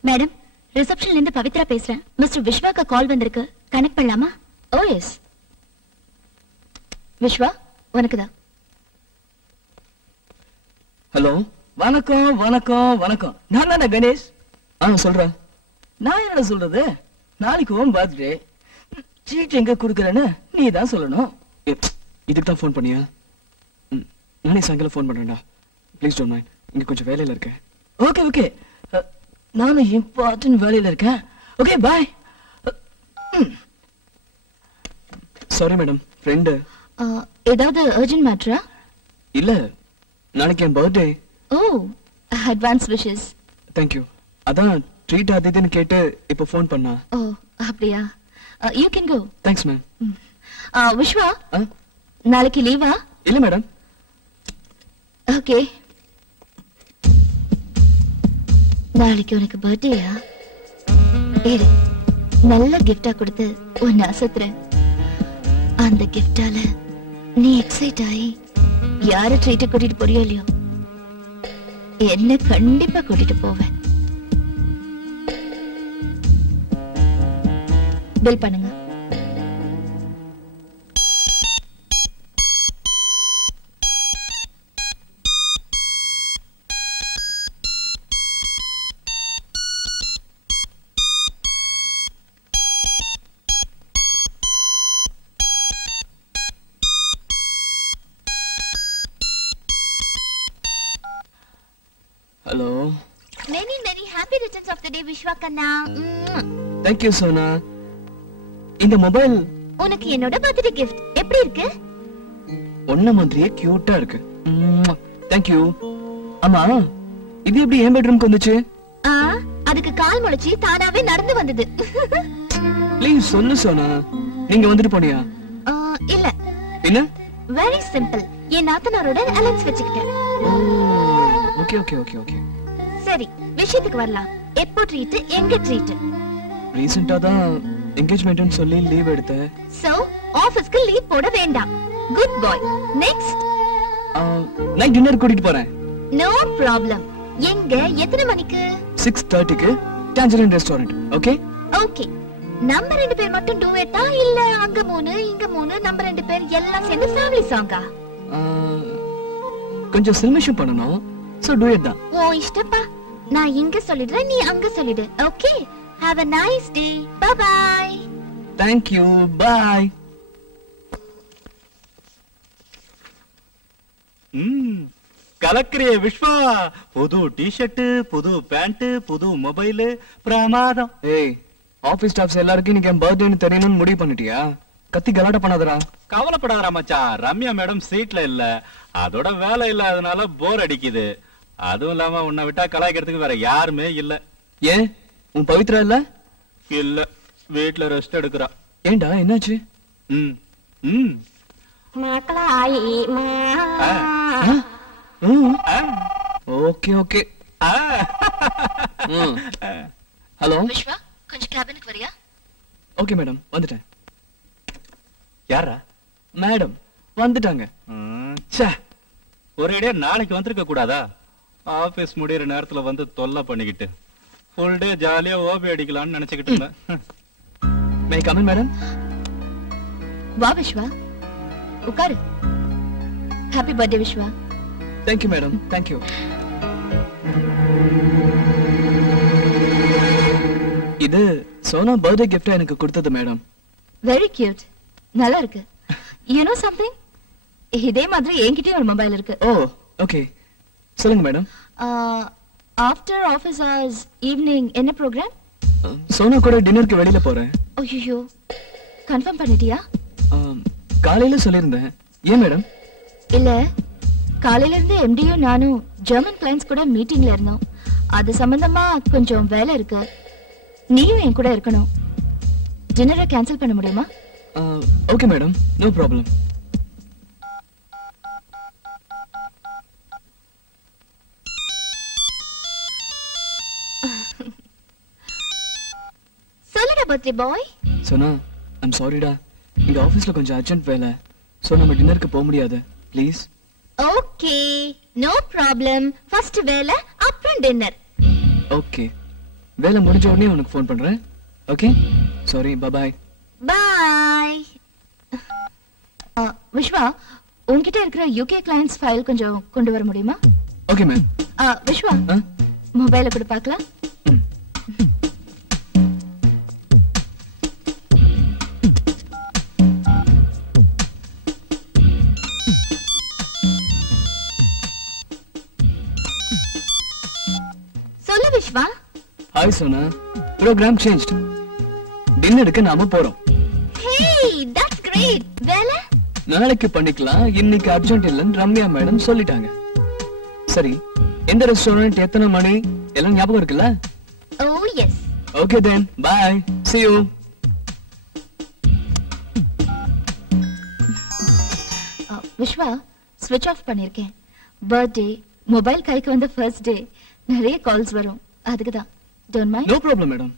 மேடம், ரிசப்ஷன்ல இருந்து பவித்ரா பேசுறேன். மிஸ்டர் விஸ்வாக்கு கால் வந்திருக்கு, கனெக்ட் பண்ணலாமா? Oh yes. விஸ்வா, உனக்குதான். ஹலோ, வணக்கம் வணக்கம் வணக்கம். நான் தானே கணேஷ். சொல்றேன். நான் என்ன சொல்றது, நாளைக்கு உன் பர்த்டே. சீட் எங்க குடுக்கறேன்னு நீ தான் சொல்லணும். இதுக்கு தான் ஃபோன் பண்ணியா? நானே சாயங்காலம் ஃபோன் பண்றேன்டா. ப்ளீஸ் டோன்ட் மைண்ட், இங்க கொஞ்சம் வேலையில இருக்கேன். ஓகே ஓகே, நானும் இம்பார்ட்டன்ட் வேலையில இருக்கேன். Okay bye. Sorry madam, friend. ஏதாவது அர்ஜென்ட் மேட்டரா? இல்ல, நாளைக்கு என் birthday. Oh, advance wishes. Thank you. அதான் ட்ரீட் அது இதுன்னு கேட்டு இப்போ ஃபோன் பண்ணா. ஓ அப்படியா? You can go. Thanks ma'am. Viswa, நாளைக்கு லீவா? இல்ல மேடம். ஓகே. நாளைக்கு உனக்கு பர்த்டேயா? ஏறு, நல்ல கிஃப்டா கொடுத்து உன்னை அசத்துறேன். அந்த கிஃப்டால நீ எக்ஸைட் ஆகி யார ட்ரீட் கூட்டிட்டு போறியோ இல்லையோ, என்ன கண்டிப்பா கூட்டிட்டு போவேன். பில் பண்ணுங்க. Hello. Many happy returns of the day Viswa கண்ணா. Thank you Sona. இந்த மொபைல் உனக்கு என்னோட பர்த்டே கிஃப்ட் எப்படி இருக்கு? ஒன்ன மாதிரியே கியூட்டா இருக்கு. Thank you. ஆமா, இது எப்படி என் பெட்ரூம்க்கு வந்துச்சு? அதுக்கு கால் முளைச்சி தானாவே நடந்து வந்தது. ப்ளீஸ் சொல்லு சோனா. நீங்க வந்துட்டு போனியா? இல்ல. என்ன? Very simple. என் நாத்தனாரோட அலைன்ஸ் வச்சுக்கிட்டேன். Okay okay okay okay. சரி, விஷயத்துக்கு வரலாம். எப்போ ட்ரீட், எங்க ட்ரீட்? ரீசன்ட்டா தான் என்கேஜ்மென்ட்னு சொல்லி லீவ் எடுத்தேன். சோ ஆபீஸ்க்கு லீவ் போட வேண்டாம். Good bye. Next. Night dinner கூட்டிட்டு போறேன். No problem. எங்க, எத்தனை மணிக்கு? 6:30க்கு டான்ஜரின் ரெஸ்டாரண்ட். Okay okay. நம்ம 2 பேர் மட்டும் டூயட்டா இல்ல அங்க 3 இங்க 3 நம்ம 2 பேர் எல்லாம் சேர்ந்து ஃபேமிலி சாங்கா? கொஞ்சம் சில்மிஷம் பண்ணனும். சோ டூயட் தான். ஓ இஷ்டப்பா. நான் இங்க சொல்லிடுறேன், நீ அங்க சொல்லிடு. Okay. Have a nice day. Bye bye. Thank you. Bye. கலக்கிறிய விஸ்வா. புது டி-ஷர்ட், புது பேண்ட், புது மொபைல், பிரமாதம். ஏய், ஆபீஸ் ஸ்டாஃப்ஸ் எல்லாருக்கும் இன்னைக்கு என் பர்த்டேன்னு தெரியணும்னு முடிவு பண்ணிட்டியா? கத்தி கலாட்ட பண்ணாதடா. கவலைப்படாதடா மச்சான். ரம்யா மேடம் சீட்ல இல்ல, அதோட வேலை இல்லாதனால போர் அடிக்குது. அதுவும் இல்லாம உன்னை விட்டா கலாய்க்கிறதுக்கு வேற யாருமே இல்ல. ஏன், உன் பவித்ரா இல்ல? இல்ல, வீட்ல ரெஸ்ட் எடுக்கிறா. ஏண்டா, என்னாச்சு? Okay okay. ஹலோ விஸ்வா, கொஞ்சம் கேபினுக்கு வரியா? ஓகே மேடம், வந்துட்டேன். யாரா? மேடம் வந்துட்டாங்க. ஒரேடியா நாளைக்கு வந்திருக்க கூடாதா? ஆபீஸ் முடியற நேரத்துல வந்து தொல்லை பண்ணிக்கிட்டு ஃபுல் டே ஜாலியா ஓபி அடிக்கலாம்னு நினைச்சுக்கிட்டு இருந்தேன். May come in madam? வா விஸ்வா, உட்காரு. Happy birthday Viswa. Thank you madam, thank you. இது சோனா பர்த்டே கிஃப்ட் எனக்கு கொடுத்தது மேடம். Very cute. நல்லா இருக்கு. You know something? இதே மாதிரி என்கிட்டயும் ஒரு மொபைல் இருக்கு. ஓ ஓகே, சொல்லுங்க madam. After office hours evening என்ன ப்ரோக்ராம்? சோனா கூட டின்னருக்கு வெளியில போறேன். ஐயோ, கன்ஃபார்ம் பண்ணிட்டியா? காலையில சொல்லிருந்தேன். ஏன் மேடம்? இல்ல, காலையில இருந்து எம்டியும் நானும் ஜெர்மன் கிளைண்ட்ஸ் கூட மீட்டிங்ல இருந்தோம். அது சம்பந்தமா கொஞ்சம் வேலை இருக்கு. நீயும் என் கூட இருக்கணும். டின்னரை கேன்சல் பண்ண முடியுமா? Okay madam, no problem. சொல்லுடா பர்த்டே பாய். சோனா, ஐம் சாரிடா. இந்த ஆபீஸ்ல கொஞ்சம் அர்ஜென்ட் வேலை. சோ நம்ம டின்னருக்கு போக முடியாது. Please. Okay, no problem. First வேலை, அப்புறம் டின்னர். ஓகே, வேலை முடிஞ்ச உடனே உனக்கு ஃபோன் பண்றேன். Okay, sorry, bye bye. Bye. Viswa, உன்கிட்ட இருக்கிற யூகே கிளையன்ட்ஸ் ஃபைல் கொஞ்சம் கொண்டு வர முடியுமா? Okay ma'am. விஸ்வா, மொபைலை கூட பார்க்கலாம். சொல்லு Viswa. Hi Sona, program changed. டின்னருக்கு நாம போறோம். Hey, that's great. வேலை நாளைக்கு பண்ணிக்கலாம், இன்னைக்கு அர்ஜென்ட் இல்லன்னு ரம்யா மேடம் சொல்லிட்டாங்க. சரி, எந்த ரெஸ்டாரண்ட், எத்தனை மணி எல்லாம் ஞாபகம் இருக்குல்ல? Oh yes. Okay then, bye. See you. Vishwa, ஸ்விட்ச் ஆஃப் பண்ணிருக்கேன். பர்த்டே, மொபைல் கைக்கு வந்த ஃபர்ஸ்ட் டே, நிறைய கால்ஸ் வரும். அதுக்கு தான். Don't mind? No problem, madam.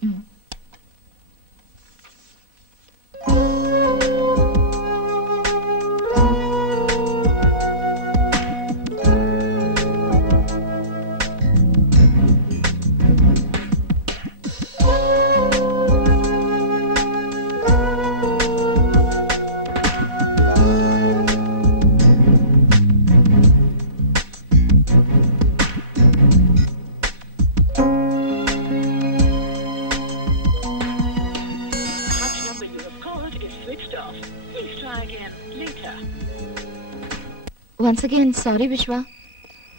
Once again, sorry Vishwa.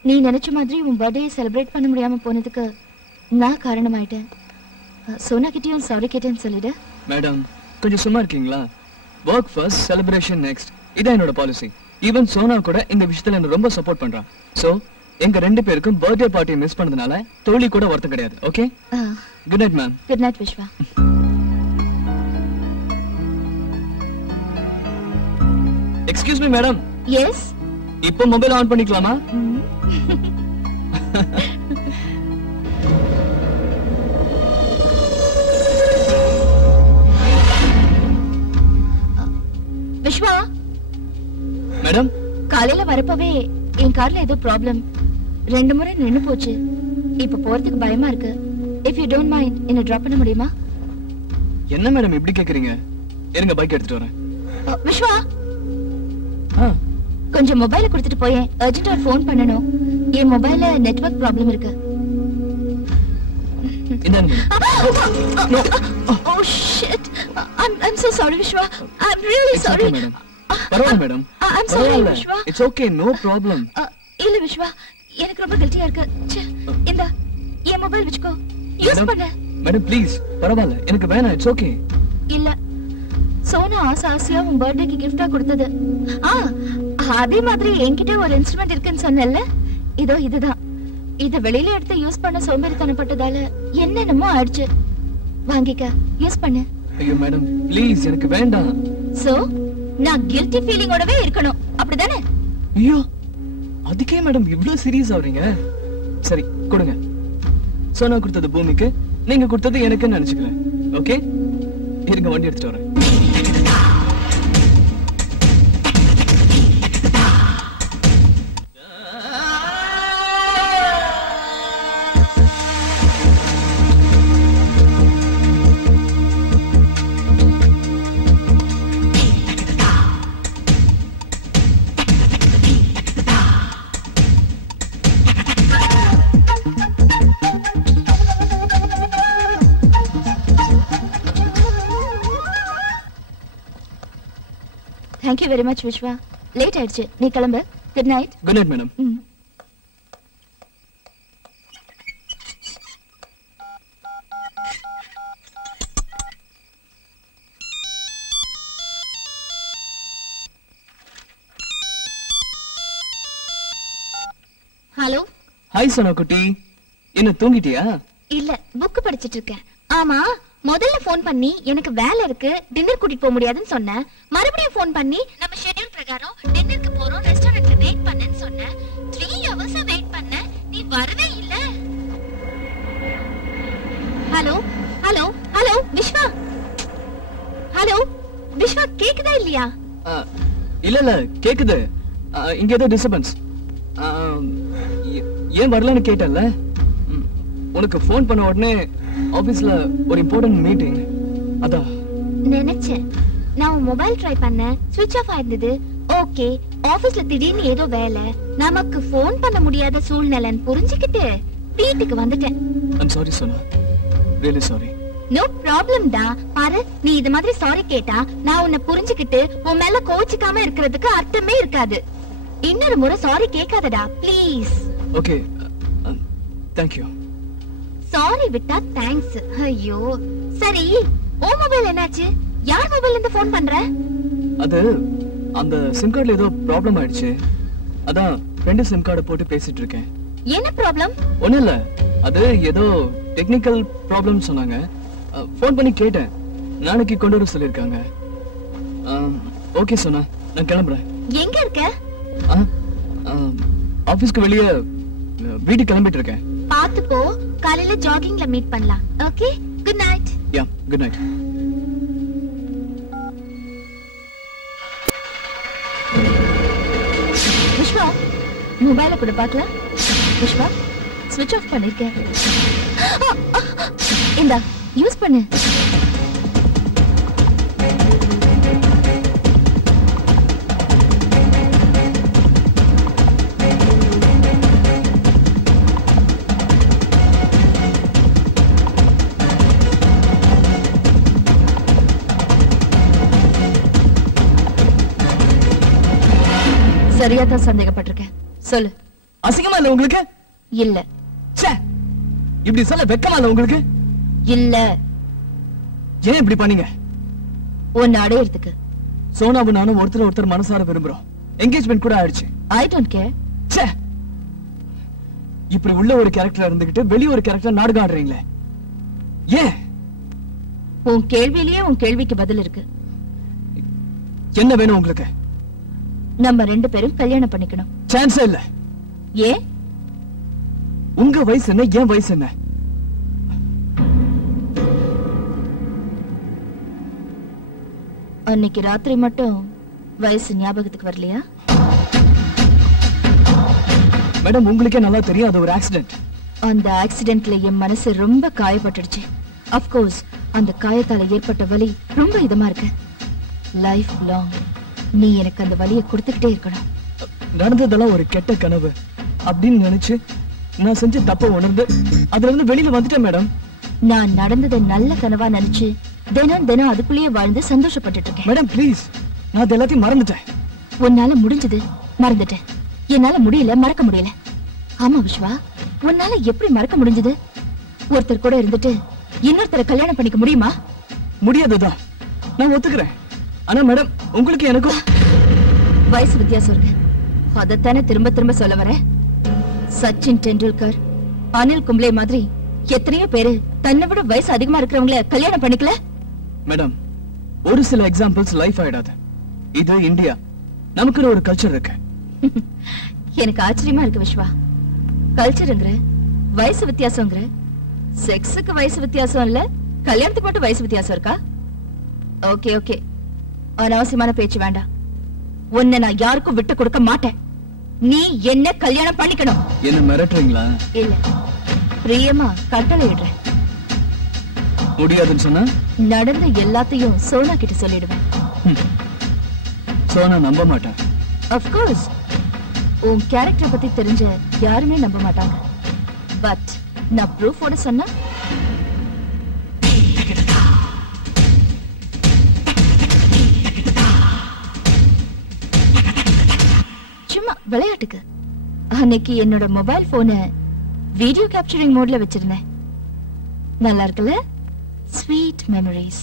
நீ நினைச்ச மாதிரி உன் பர்த்டே செலிப்ரேட் பண்ண முடியாம போனதுக்கு நான் காரணமாயிட்டேன். சோனா கிட்டயும் சாரி கேட்டேன்னு சொல்லிடு. மேடம், கொஞ்சம் சும்மா இருக்கீங்களா? Work first, celebration next. இதான் என்னோட பாலிசி. ஈவன் சோனா கூட இந்த விஷயத்துல என்ன ரொம்ப சப்போர்ட் பண்றான். சோ எங்க ரெண்டு பேருக்கும் பர்த்டே பார்ட்டியை மிஸ் பண்ணதுனால தோழி கூட வருத்தம் கிடையாது. Okay, good night ma'am. Good night Viswa. Excuse me madam. Yes. இப்போ மொபைல் ஆன் பண்ணிக்கலாமா? விஸ்வா மேடம், காலையில வரப்பவே என் கார்ல ஏதோ ப்ராப்ளம். 2 முறை நின்னு போச்சு. இப்ப போறதுக்கு பயமா இருக்கு. இஃப் யூ டோன்ட் மைண்ட் என்ன டிராப் பண்ண முடியுமா? என்ன மேடம் இப்படி கேக்குறீங்க? இருங்க பைக் எடுத்துட்டு வரேன். விஸ்வா கொஞ்சம் மொபைலை கொடுத்துட்டு போயேன். அர்ஜென்ட்டா ஒரு ஃபோன் பண்ணணும். என் மொபைல்ல நெட்வொர்க் ப்ராப்ளம் இருக்கு. Oh shit. I'm so sorry Vishwa. I'm really sorry. பரவாயில்லை madam. I'm sorry Vishwa. It's okay, no problem. இல்ல விஷ்வா, எனக்கு ரொம்ப கில்ட்டியா இருக்கு. இந்த என் மொபைல் வெச்சுக்கோ. யூஸ் பண்ணு. மேடம் ப்ளீஸ், பரவாயில்லை, எனக்கு வேணாம். It's okay. இல்ல, சோனா ஆசையா உன் பர்த்டேக்கு கிஃப்டா கொடுத்தது. அதே மாதிரி என்கிட்ட ஒரு இன்ஸ்ட்ருமெண்ட் இருக்குன்னு சொன்னேன்ல, இதோ இதுதான். இத வெளியில எடுத்து யூஸ் பண்ண சோம்பேறித்தனப்பட்டதால என்னென்னமோ ஆயிடுச்சு. வாங்கிக்க, யூஸ் பண்ணு. ஐயோ மேடம் ப்ளீஸ், எனக்கு வேண்டாம். சோ நான் கில்ட்டி ஃபீலிங்கோடவே இருக்கணும், அப்படிதானே? ஐயோ, அதுக்கே மேடம் இவ்ளோ சீரியஸ் ஆவறீங்க? சரி கொடுங்க. சோனா கொடுத்தது பூமிக்கு, நீங்க கொடுத்தது எனக்குன்னு நினைச்சுக்கிறேன். ஓகே, இருங்க வண்டி எடுத்துட்டு வரேன். Thank you very much Vishwa. Late ஆயிடுச்சு, நீ கிளம்பு. Good night. Good night madam. Hello. Hi Sona குட்டி, என்ன தூங்கிட்டியா? இல்ல, புக் படிச்சிட்டு இருக்கேன். ஆமா, முதல்ல போன் பண்ணி எனக்கு வேலை இருக்கு, டின்னர் கூட்டிட்டு போக முடியாதுன்னு சொன்னேன். மறுபடியும் போன் பண்ணி நம்ம ஷெட்யூல் பிரகாரம் டின்னருக்கு போறோம், ரெஸ்டாரண்ட்ல வெயிட் பண்ணுன்னு சொன்னேன். 3 hours வெயிட் பண்ண, நீ வரவே இல்ல. Hello hello hello Vishwa. Hello Vishwa, கேக்குதா இல்லையா? இல்ல இல்ல கேக்குது. இங்க ஏதோ டிஸ்டர்பன்ஸ். ஏன் வரலன்னு கேட்டல. உனக்கு போன் பண்ண உடனே ஆபீஸ்ல ஒரு இம்பார்ட்டன்ட் மீட்டிங், அதான் நினைச்சேன். நான் மொபைல் ட்ரை பண்ணேன், ஸ்விட்ச் ஆஃப் ஆயிருந்தது. ஓகே, ஆபீஸ்ல திடீர்னு ஏதோ வேலை, நமக்கு போன் பண்ண முடியாத சூழ்நிலைன்னு புரிஞ்சுக்கிட்டு வீட்டுக்கு வந்துட்டேன். I'm sorry Sona, really sorry. No problem டா. பாரு, நீ இது மாதிரி சாரி கேட்டா நான் உன்னை புரிஞ்சுக்கிட்டு உன் மேல கோச்சிக்காம இருக்கிறதுக்கு அர்த்தமே இருக்காது. இன்னொரு முறை சாரி கேட்காதடா please. Okay, thank you. Sorry விட்டா தேங்க்ஸ். ஐயோ சரி, ஓ மொபைல் என்னாச்சு? யார் மொபைல்ல இருந்து ஃபோன் பண்ற? அது அந்த சிம் கார்டுல ஏதோ ப்ராப்ளம் ஆயிடுச்சு, அதான் 2 சிம் கார்டு போட்டு பேசிட்டு இருக்கேன். என்ன ப்ராப்ளம்? ஒண்ணும் இல்ல, அது ஏதோ டெக்னிக்கல் ப்ராப்ளம் சொன்னாங்க. ஃபோன் பண்ணி கேட்டேன், நாளைக்கு கொண்டு வர சொல்லிருக்காங்க. ஓகே சொன்னா, நான் கிளம்புறேன். எங்க இருக்க? ஆபீஸ்க்கு வெளியே வீட்டுக்கு கிளம்பிட்டு இருக்கேன். பாத்து போ, காலையில ஜாகிங்ல மீட் பண்ணலாம். Okay, good night. Yeah, good night. Vishwa, மொபைல கூட பார்க்கலாம். விஷ்வா, ஸ்விட்ச் ஆஃப் பண்ணிருக்கேன். இந்தா, யூஸ் பண்ணு. சரியா தான் சந்தேகப்பட்டிருக்கேன். சொல்லு. அசிங்கமா இல்ல உங்களுக்கு? இல்ல. ச்சே, இப்படி சொல்ல வெக்கமா இல்ல உங்களுக்கு? இல்ல. ஏன் இப்படி பண்ணீங்க? உன்னை அடையறதுக்கு. சோனாவும் நானும் ஒருத்தர் மனசார விரும்புறோம். என்கேஜ்மெண்ட் கூட ஆயிடுச்சு. I don't care. ச்சே, இப்படி உள்ள ஒரு கேரக்டரா இருந்துகிட்டு வெளிய ஒரு கேரக்டர் நாடகம் ஆடுறீங்களே, ஏன்? உன் கேள்வியிலேயே உன் கேள்விக்கு பதில் இருக்கு. என்ன வேணும் உங்களுக்கு? நம்ம 2 பேரும் கல்யாணம் பண்ணிக்கணும். சான்ஸே இல்ல. ஏன்? உங்க வயசு என்ன, என் வயசு என்ன? அன்னைக்கு ராத்திரி மட்டும் வயசு ஞாபகத்துக்கு வரலையா? மேடம், உங்களுக்கே நல்லா தெரியும் அது ஒரு ஆக்சிடென்ட். அந்த ஆக்சிடென்ட்ல என் மனசு ரொம்ப காயப்பட்டுடுச்சு. ஆஃப் கோர்ஸ் அந்த காயத்தால ஏற்பட்ட வலி ரொம்ப இதமா இருக்கு. லைஃப் லாங் நீ எனக்கு அந்த வலியை கொடுத்துக்கிட்டே இருக்கணும். நடந்ததெல்லாம் ஒரு கெட்ட கனவு அப்படின்னு நினைச்சு நான் செஞ்ச தப்ப உணர்ந்து அதுல இருந்து வெளியில வந்துட்டேன் மேடம். நான் நடந்ததை நல்ல கனவா நினைச்சு தினம் தினம் அதுக்குள்ளேயே வாழ்ந்து சந்தோஷப்பட்டுட்டு இருக்கேன். மேடம் ப்ளீஸ், நான் அது எல்லாத்தையும் மறந்துட்டேன். உன்னால முடிஞ்சது மறந்துட்டேன், என்னால முடியல, மறக்க முடியல. ஆமா விஸ்வா, உன்னால எப்படி மறக்க முடிஞ்சது? ஒருத்தர் கூட இருந்துட்டு இன்னொருத்தரை கல்யாணம் பண்ணிக்க முடியுமா? முடியாதுதான், நான் ஒத்துக்கிறேன். ஆனா மேடம், உங்களுக்கு எனக்கும் வயசு வித்தியாசம் இருக்கு. அதைத்தானே திரும்ப திரும்ப சொல்ல வர. சச்சின் டெண்டுல்கர், அனில் கும்ப்ளே மாதிரி எத்தனையோ பேரு தன்னை விட வயசு அதிகமா இருக்கிறவங்கள கல்யாணம் பண்ணிக்கல. மேடம், ஒரு சில எக்ஸாம்பிள்ஸ் லைஃப் ஆயிடாது. இது இந்தியா, நமக்குன்னு ஒரு கல்ச்சர் இருக்கு. எனக்கு ஆச்சரியமா இருக்கு விஸ்வா. கல்ச்சருங்கிற, வயசு வித்தியாசங்கிற, செக்ஸுக்கு வயசு வித்தியாசம் இல்ல, கல்யாணத்துக்கு மட்டும் வயசு வித்தியாசம் இருக்கா? ஓகே ஓகே, அனாவசியமான பேச்சு வேண்டாம். உன்னை நான் யாருக்கும் விட்டு கொடுக்க மாட்டேன். நீ என்ன கல்யாணம் பண்ணிக்கணும். என்ன மிரட்டுறீங்களா? இல்ல, பிரியமா கட்டளை இடுறேன். முடியாதுன்னு சொன்னா நடந்த எல்லாத்தையும் சோனா கிட்ட சொல்லிடுவேன். சோனா நம்ப மாட்டேன். ஆஃப் கோர்ஸ் உன் கேரக்டர் பத்தி தெரிஞ்ச யாருமே நம்ப மாட்டாங்க. பட் நான் ப்ரூஃபோட சொன்னா சும்மா விளையாட்டுக்கு. அன்னைக்கு என்னோட மொபைல் போனை வீடியோ கேப்சரிங் மோட்ல வச்சிருந்தேன். நல்லா இருக்குல்ல? Sweet memories.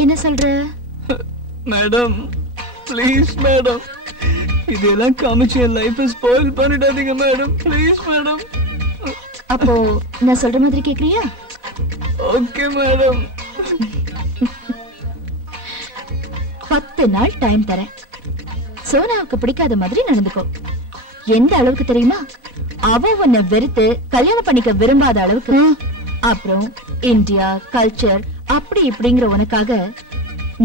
என்ன சொல்ற? மேடம் ப்ளீஸ் மேடம், இதெல்லாம் காமிச்சு என் லைஃப் ஸ்பாயில் பண்ணிடாதீங்க மேடம், ப்ளீஸ் மேடம். அப்போ நான் சொல்ற மாதிரி கேக்குறியா? Okay madam. 10 நாள் டைம் தரேன். சோனாவுக்கு பிடிக்காத மாதிரி நடந்துக்கோ. எந்த அளவுக்கு தெரியுமா? அவ உன்னை வெறுத்து கல்யாணம் பண்ணிக்க விரும்பாத அளவுக்கு. அப்புறம் இந்தியா கல்ச்சர் அப்படி இப்படிங்கிற உனக்காக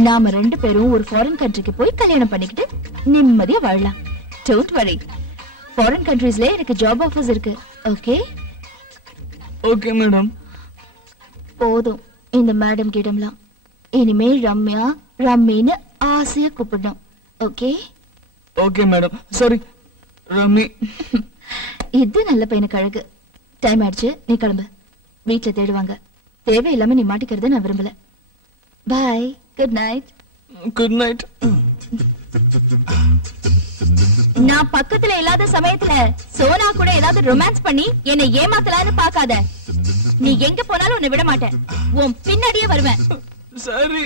நாம 2 பேரும் ஒரு ஃபாரின் கண்ட்ரிக்கு போய் கல்யாணம் பண்ணிக்கிட்டு நிம்மதியா வாழலாம். டோன்ட் வரி, ஃபாரின் கண்ட்ரீஸ்ல எனக்கு ஜாப் ஆஃபர்ஸ் இருக்கு. Okay okay madam. போதும் இந்த மேடம் கிட்டம்லாம். இனிமேல் ரம்யா ரம்மின்னு ஆசையா கூப்பிடணும். Okay okay madam. Sorry rummy. இது நல்ல பையனுக்கு அழகு. டைம் ஆயிடுச்சு, நீ கிளம்பு. வீட்டுல தேடுவாங்க. தேவையில்லாம நீ மாட்டிக்கிறத நான் விரும்பல. பாய், குட் நைட். Good night. நான் பக்கத்துல இல்லாத சமயத்துல சோனா கூட ஏதாவது ரொமான்ஸ் பண்ணி என்னை ஏமாத்தலான்னு பாக்காத. நீ எங்க போனாலும் உன்னை விட மாட்டேன். உன் பின்னாடியே வருவேன். சரி.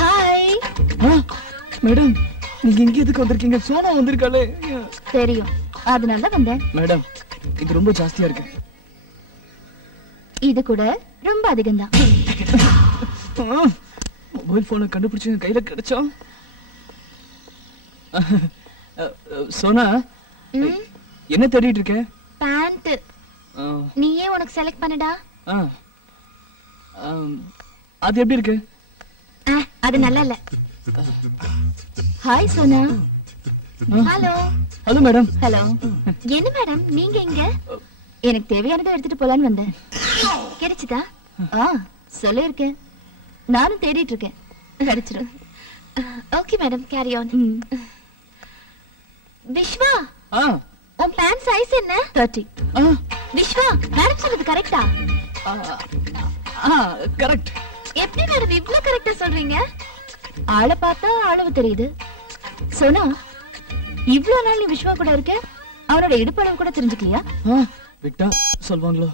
ஹாய். மேடம், நீங்க இங்க எதுக்கு வந்திருக்கீங்க? சோனா வந்திருக்காளே. தெரியும், அதனால வந்தேன். மேடம், இது ரொம்ப ஜாஸ்தியா இருக்கு. இது கூட ரொம்ப அதிகம்தான். மொபைல் போனை கண்டுபிடிச்சு கையில கிடைச்சா. சோனா, என்ன தேடிட்டு இருக்க? பேண்ட். நீயே உனக்கு செலக்ட் பண்ணுடா. அது எப்படி இருக்கு? அது நல்லா இல்ல. Hi Sona. Hello. Hello madam. Hello. என்ன மேடம் நீங்க இங்க? எனக்கு தேவையானதை எடுத்துட்டு போலான்னு வந்தேன். கிடைச்சதா? சொல்லிருக்கேன். நானும் தேடிட்டு இருக்கேன். கிடைச்சிடும். Okay madam, carry on. Viswa, உன் பேண்ட் சைஸ் என்ன? 30. விஸ்வா, மேடம் சொன்னது கரெக்ட்டா? கரெக்ட். எப்படி மேடம் இவ்ளோ கரெக்ட்டா சொல்றீங்க? ஆளை பார்த்தா அளவு தெரியுது. சோனா, இவ்ளோ நாள் நீ விஸ்வா கூட இருக்க, அவனோட இடுப்பளவு கூட தெரிஞ்சுக்கலையா? விட்டா சொல்வாங்களோ?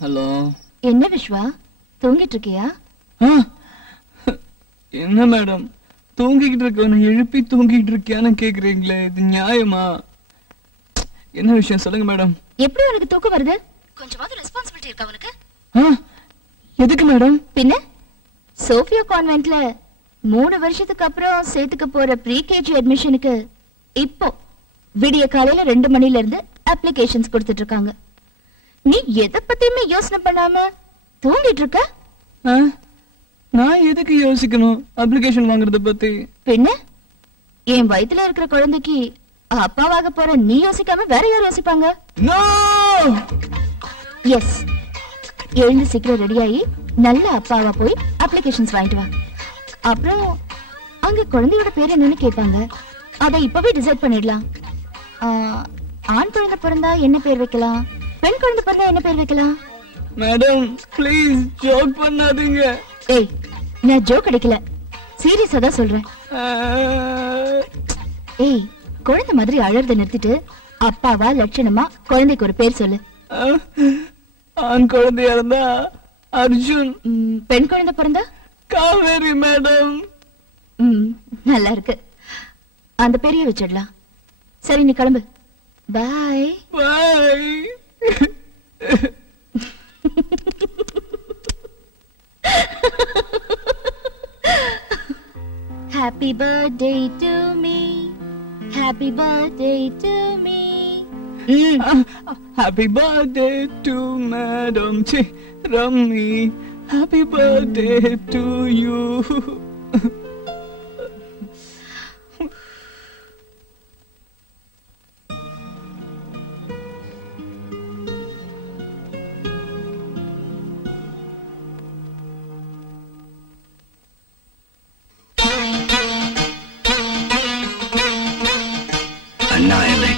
ஹலோ. என்ன விஸ்வா, தூங்கிட்டு இருக்கியா? என்ன மேடம், தூங்கிக்கிட்டு இருக்கவன எழுப்பி தூங்கிட்டு இருக்கியான்னு கேக்குறீங்களே, இது நியாயமா? என்ன விஷயம் சொல்லுங்க மேடம். எப்படி உனக்கு தூக்கம் வருது? கொஞ்சமாவது ரெஸ்பான்சிபிலிட்டி இருக்கா உனக்கு? எதுக்கு மேடம்? பின்ன சோஃபியா கான்வென்ட்ல 3 வருஷத்துக்கு அப்புறம் சேர்த்துக்க போற ப்ரீ கேஜி அட்மிஷனுக்கு இப்போ விடிய காலையில 2 மணில இருந்து அப்ளிகேஷன்ஸ் கொடுத்துட்டு இருக்காங்க. நீ எதை பத்தியுமே யோசனை பண்ணாம தூங்கிட்டு இருக்க? நான் எதுக்கு யோசிக்கணும் அப்ளிகேஷன் வாங்குறத பத்தி? பின்ன என் வயித்துல இருக்கிற குழந்தைக்கு அப்பாவாக போற நீ யோசிக்காம வேற யார் யோசிப்பாங்க? எஸ், எழுந்து சீக்கிரம் ரெடியாகி நல்ல அப்பாவா போய் அப்ளிகேஷன்ஸ் வாங்கிட்டு வா. அப்புறம் அங்க குழந்தையோட பேர் என்னன்னு கேட்பாங்க, அதை இப்பவே டிசைட் பண்ணிடலாம். ஆண் குழந்தை பிறந்தா என்ன பேர் வைக்கலாம், பெண் குழந்தை பிறந்தா என்ன பேர் வைக்கலாம்? மேடம் ப்ளீஸ் ஜோக் பண்ணாதீங்க. ஏய், நான் ஜோக் அடிக்கல, சீரியஸா தான் சொல்றேன். ஏய், குழந்தை மாதிரி அழறத நிறுத்திட்டு அப்பாவா லட்சணமா குழந்தைக்கு ஒரு பேர் சொல்லு. ஆண் குழந்தையா இருந்தா அர்ஜுன், பெண் குழந்தை பிறந்தா காவேரி மேடம். நல்லா இருக்கு, அந்த பேரையே வச்சிடலாம். சரி, நீ கிளம்பு. பாய் பாய். Happy birthday to me, happy birthday to me. Happy birthday to Madam Rammi, happy birthday to you. அண்ணா இல்லை.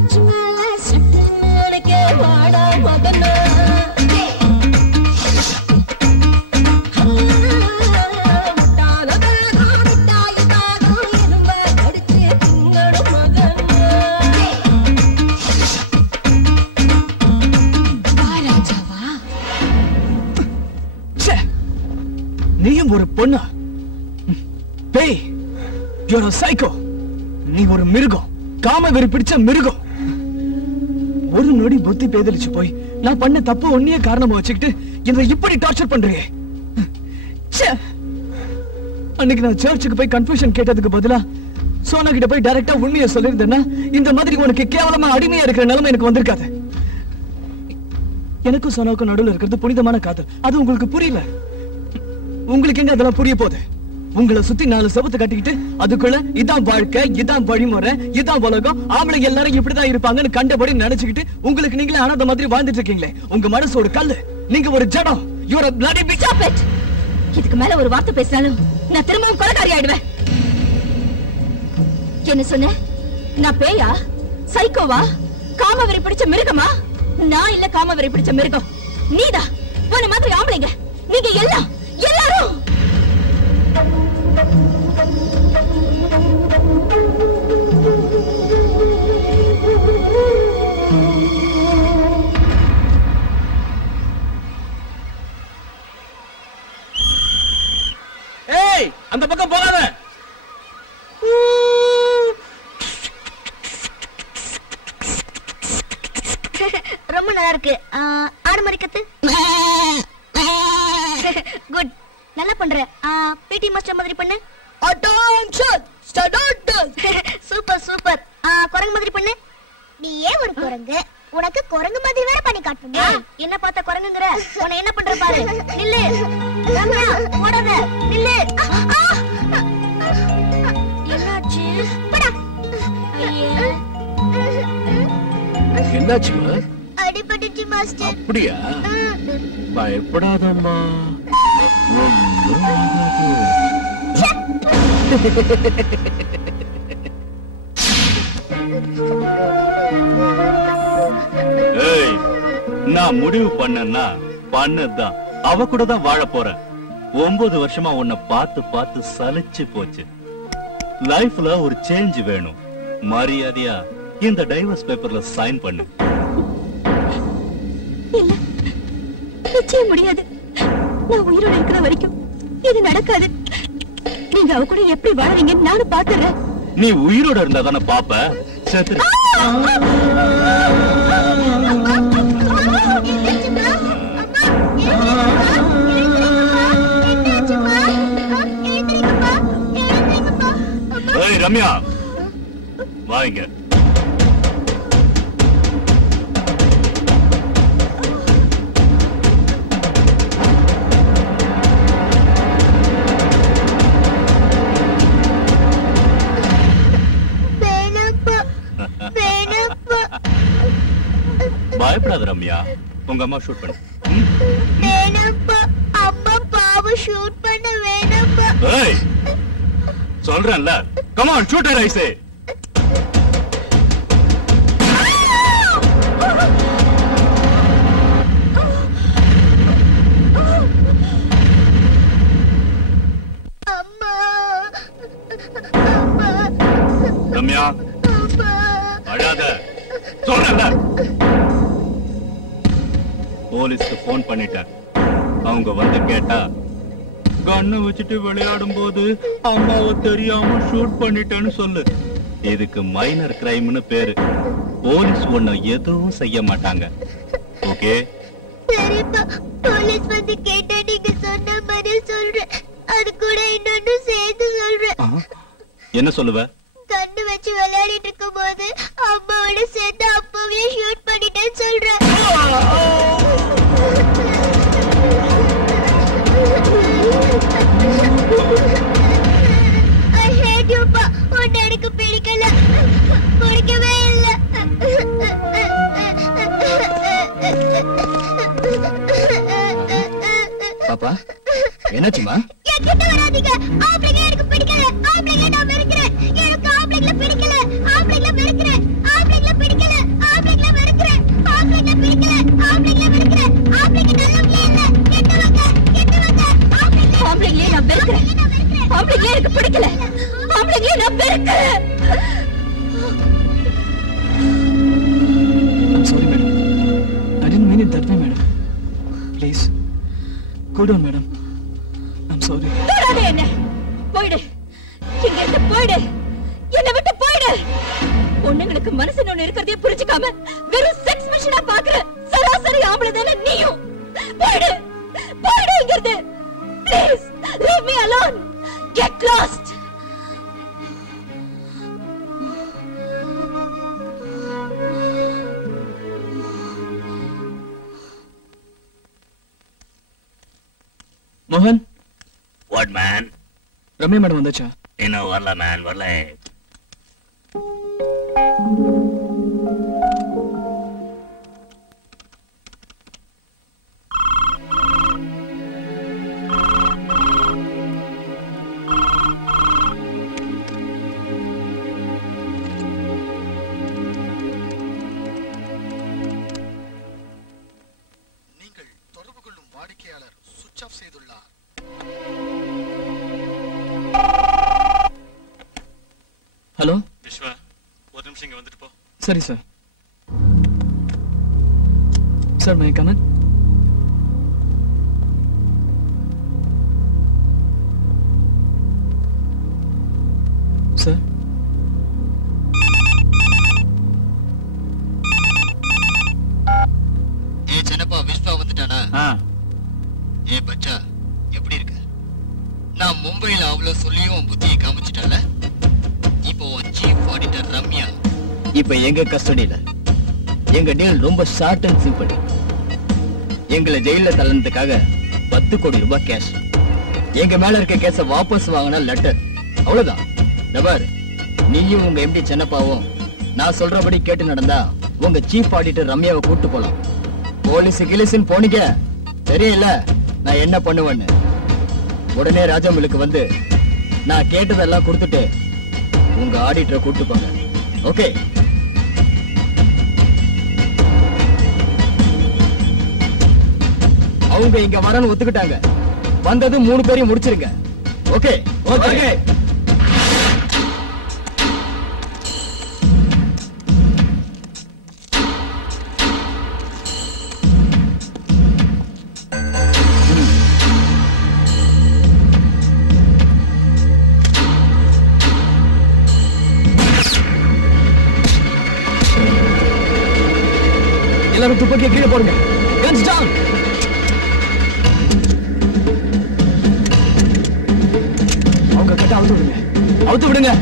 மூச்சு மேல சட்டு நினைக்க வாடா மகனா நீயும் ஒரு பொண்ணா? பேய், you're a psycho. நீ ஒரு மிருகம், காம வெறி பிடிச்ச மிருகம். ஒரு நொடி புத்தி பேதலிச்சு போய் நான் பண்ண தப்பு ஒன்னையே காரணமா வச்சுக்கிட்டு என்னை இப்படி டார்ச்சர் பண்றியே. அன்னைக்கு நான் சர்ச்சுக்கு போய் கன்ஃபியூஷன் கேட்டதுக்கு பதிலா சோனா கிட்ட போய் டைரக்டா உண்மையை சொல்லியிருந்தேன்னா இந்த மாதிரி உனக்கு கேவலமா அடிமையா இருக்கிற நிலைமை எனக்கு வந்திருக்காது. எனக்கும் சோனாவுக்கும் நடுவில் இருக்கிறது புனிதமான காதல். அது உங்களுக்கு புரியல. உங்களுக்கு எங்க அதெல்லாம் புரிய போகுது? உங்களை சுத்தி 4 செவத்தை கட்டிக்கிட்டு அதுக்குள்ள இதான் வாழ்க்கை, இதான் வழிமுறை, இதான் உலகம், ஆம்பளை எல்லாரும் இப்படிதான் இருப்பாங்கன்னு கண்டபடி நினைச்சுக்கிட்டு உங்களுக்கு நீங்களே அனாதை மாதிரி வாழ்ந்துட்டு இருக்கீங்களே. உங்க மனசு ஒரு கல்லு, நீங்க ஒரு ஜடம். You're a bloody bitch. Stop it. இதுக்கு மேல ஒரு வார்த்தை பேசினாலும் நான் திரும்பவும் கொலைகாரி ஆயிடுவேன். என்ன சொன்ன? நான் பேயா, சைக்கோவா, காமவெறி பிடிச்ச மிருகமா? நான் இல்ல காமவெறி பிடிச்ச மிருகம், நீதான். உன்ன மாதிரி ஆம்பளைங்க நீங்க எல்லாம் எல்லாரும் ஏய், அந்த பக்கம் போகாத. ரொம்ப நல்லா இருக்கு. ஆடு மாதிரி கத்து. குட், நல்லா பண்ற. பிடி மாஸ்டர் மாதிரி பண்ணு. Attention, start. Super super. குரங்கு மாதிரி பண்ணு. நீ ஏன் ஒரு குரங்கு? உனக்கு குரங்கு மாதிரி வேற பண்ணி காட்டுமா? என்ன பார்த்த குரங்குங்கற? உன்னை என்ன பண்ற பாரு. நில்லு ரம்யா, ஓடாத. நில்லு. என்னாச்சு? போடா. என்னாச்சுமா? அடிபட்டுச்சு மாஸ்டர். அப்படியா? பயப்படாதம்மா. ஏய், நான் முடிவு பண்ணேன்னா பண்ணதுதான். அவ கூட தான் வாழ போறேன். 9 வருஷமா உன்னை பார்த்து பார்த்து சலிச்சு போச்சு. லைஃப்ல ஒரு சேஞ்ச் வேணும். மரியாதையா இந்த டைவர்ஸ் பேப்பர்ல சைன் பண்ணு. இல்ல, நிச்சயம் முடியாது. நான் உயிரோட இருக்கிற வரைக்கும் இது நடக்காது. நீங்க அவ கூட எப்படி வாழறீங்கன்னு நானும் பாத்துறேன். நீ உயிரோட இருந்தா தானே பாப்ப. செத்துரு. ஏய் ரம்யா, வாங்க. பயப்படாத ரம்யா, உங்க அம்மா ஷூட் பண்ணு. வேணாப்பா, அம்மா பாவு ஷூட் பண்ண வேணாப்பா. ஏய், சொல்றேன்ல. Come on, shoot her I say. Ramya, அழாத. சொல்றேன்ல. போலீஸ்க்கு போன் பண்ணிட்டேன். அவங்க வந்து கேட்டா கண்ணை வச்சுட்டு விளையாடும் போது அம்மாவை தெரியாம ஷூட் பண்ணிட்டேன்னு சொல்லு. இதுக்கு மைனர் கிரைம்னு பேரு. போலீஸ் ஒண்ணு எதுவும் செய்ய மாட்டாங்க. ஓகே? சரிப்பா, போலீஸ் வந்து கேட்டா நீங்க சொன்ன மாதிரி சொல்றேன். அது கூட இன்னொன்னு சேர்த்து சொல்றேன். என்ன சொல்லுவ? கண்ணு வச்சு விளையாடிட்டு இருக்கும் போது அம்மாவோட சேர்ந்து அப்பவே ஷூட் பண்ணிட்டேன்னு சொல்றேன். I hate you பா. உன்னை எனக்கு பிடிக்கல, பிடிக்கவே இல்ல. பாப்பா, என்னாச்சுமா? என்கிட்ட வராதீங்க. ஆம்பளைங்க எனக்கு பிடிக்கல. ஆம்பளைங்க நான் வெறுக்கிறேன். எனக்கு ஆம்பளைங்கள பிடிக்கல. ஆம்பளைங்கள வெறுக்கிறேன். ஆம்பளைங்கள பிடிக்கல. cool down, madam. I'm sorry. தொடாதே என்ன. போயிடு. இங்க இருந்து போயிடு. என்னை விட்டு போயிடு. பொண்ணுங்களுக்கு மனசுன்னு ஒண்ணு இருக்கிறதே புரிஞ்சுக்காம வெறும் செக்ஸ் மிஷினா பாக்குற சராசரி ஆம்பளை தானே நீயும். போயிடு. போயிடு இங்க இருந்து. Please, leave me alone. Get lost. மோகன். What man? ரம்யா மேடம் வந்தாச்சா? இன்னும் வரல மேன், வரல. ஹலோ விஸ்வா, ஒரு நிமிஷம் இங்க வந்துட்டு போ. சரி sir. Sir may I come in. Sir Chinnappa Viswa வந்துட்டானா? பச்சா எப்படி இருக்க? நான் மும்பைல அவ்வளவு சொல்லியும் புத்தியை காமிச்சிட்டால. இப்போ சீஃப் ஆடிட்டர் ரம்யா இப்ப எங்க கஸ்டடியில. எங்க டீல் ரொம்ப ஷார்ட் அண்ட் சிம்பிள். எங்களை ஜெயில தள்ளனதுக்காக 10 கோடி ரூபாய் கேஷ். எங்க மேல இருக்க கேஸ வாபஸ் வாங்கின லெட்டர். அவ்வளவுதான். நபர் நீயும் உங்க எம்டி சின்னப்பாவும் நான் சொல்றபடி கேட்டு நடந்தா உங்க சீஃப் ஆடிட்டர் ரம்யாவை கூட்டு போலாம். போலீஸ் கிலிஸ்ன்னு போனீங்க தெரியல நான் என்ன பண்ணுவேன்னு. உடனே ராஜாமிலுக்கு வந்து நான் கேட்டதெல்லாம் கொடுத்துட்டு உங்க ஆடிட்டரை கூட்டு போங்க. ஓகே? அவங்க இங்க வரன்னு ஒத்துக்கிட்டாங்க. வந்தது 3 பேரையும் முடிச்சிருங்க. ஓகே? ஓகே. எல்லாரும் துப்பாக்கியை கீழே போடுங்க. Guns down. அவங்க கிட்ட அவுத்து விடுங்க. அவுத்து விடுங்க.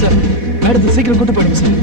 சார் மேடத்தை சீக்கிரம் கூட்டு போயிடுங்க சார்.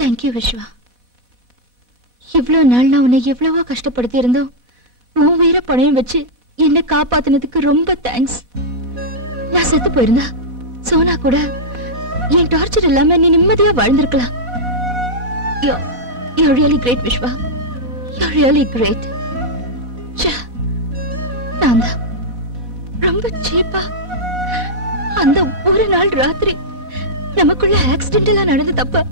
தேங்க்யூ விஸ்வா. இவ்வளவு நாள் நான் உன்னை எவ்வளவோ கஷ்டப்படுத்தி இருந்தோம். உன் உயிரை பணையம் வச்சு என்னை காப்பாத்தினதுக்கு ரொம்ப தேங்க்ஸ். நான் செத்து போயிருந்தா சோனா கூட என் டார்ச்சர் இல்லாம நீ நிம்மதியா வாழ்ந்திருக்கலாம். You're really great, Vishwa. You're really great. நான் தான் ரொம்ப சீப்பா அந்த ஒரு நாள் ராத்திரி நமக்குள்ள ஆக்சிடென்டலா நடந்த தப்ப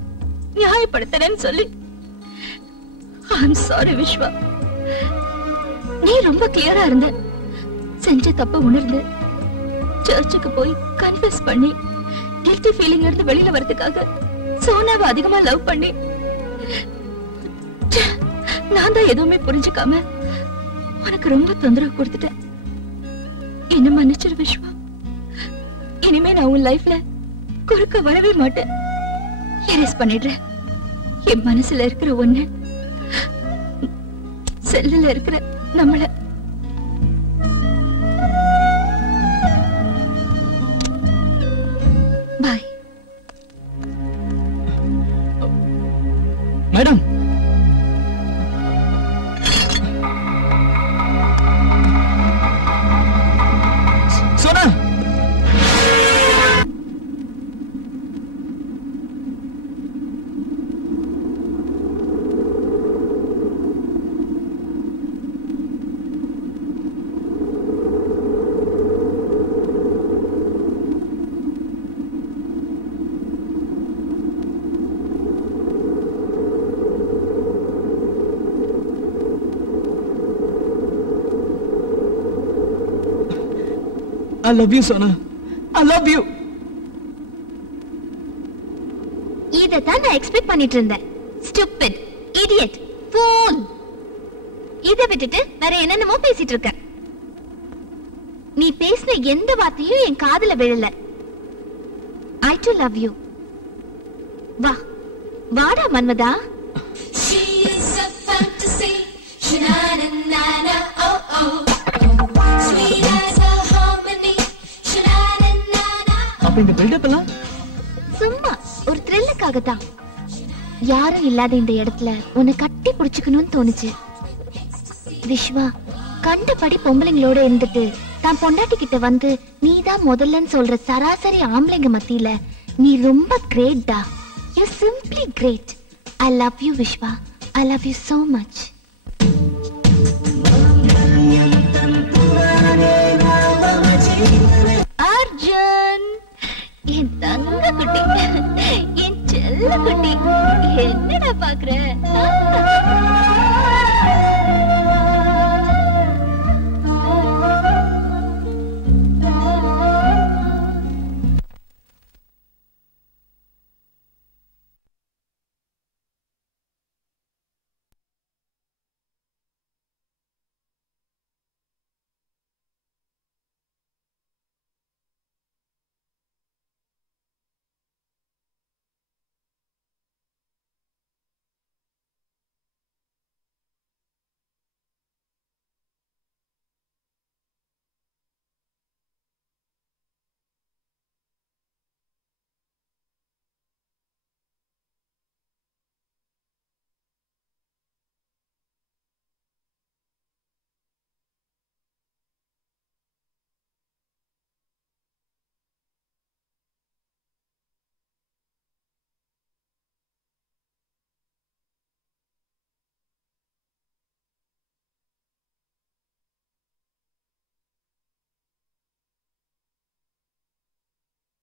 நியாயப்படுத்துறேன்னு சொல்லி I'm sorry, Vishwa. நீ ரொம்ப கிளியரா இருந்த. செஞ்ச தப்ப உணர்ந்து சர்ச்சுக்கு போய் கன்ஃபெஸ் பண்ணி கில்ட்டி ஃபீலிங்ல இருந்து வெளியில வரதுக்காக சோனாவை அதிகமா லவ் பண்ணி நான் தான் எதுவுமே புரிஞ்சுக்காம உனக்கு ரொம்ப தொந்தரவு கொடுத்துட்டேன். என்ன மன்னிச்சிரு விஸ்வா. இனிமே நான் உன் லைஃப்ல குறுக்க வரவே மாட்டேன். எரேஸ் பண்ணிடுறேன். என் மனசுல இருக்கிற ஒண்ணு, செல்லுல இருக்கிற நம்மள. Bye. Madam, Sona, I love you, Sona. I love you. இதத்தான் நான் எக்ஸ்பெக்ட் பண்ணிட்டு இருந்தேன். Stupid, idiot, fool. இதை விட்டுட்டு வேற என்னென்னமோ பேசிட்டு இருக்க. நீ பேசின எந்த வார்த்தையும் என் காதுல விழல. I too love you. வா, வாடா மன்மதா. She is a fantasy. Sha-na-na-na-na, oh oh. Sweet as a harmony. Sha-na-na-na-na. அப்ப இந்த பில்டப் எல்லாம் சும்மா ஒரு த்ரில்லுக்காக தான். யாரும் இல்லாத இந்த இடத்துல உன்னை கட்டி பிடிச்சுக்கணும்னு தோணுச்சு. விஸ்வா கண்டபடி பொம்பளைங்களோட இருந்துட்டு தான் பொண்டாட்டி கிட்ட வந்து நீதான் முதல்லன்னு சொல்ற சராசரி ஆம்பளைங்க மத்தியில நீ ரொம்ப கிரேட் டா. You simply great. I love you Viswa. I love you so much.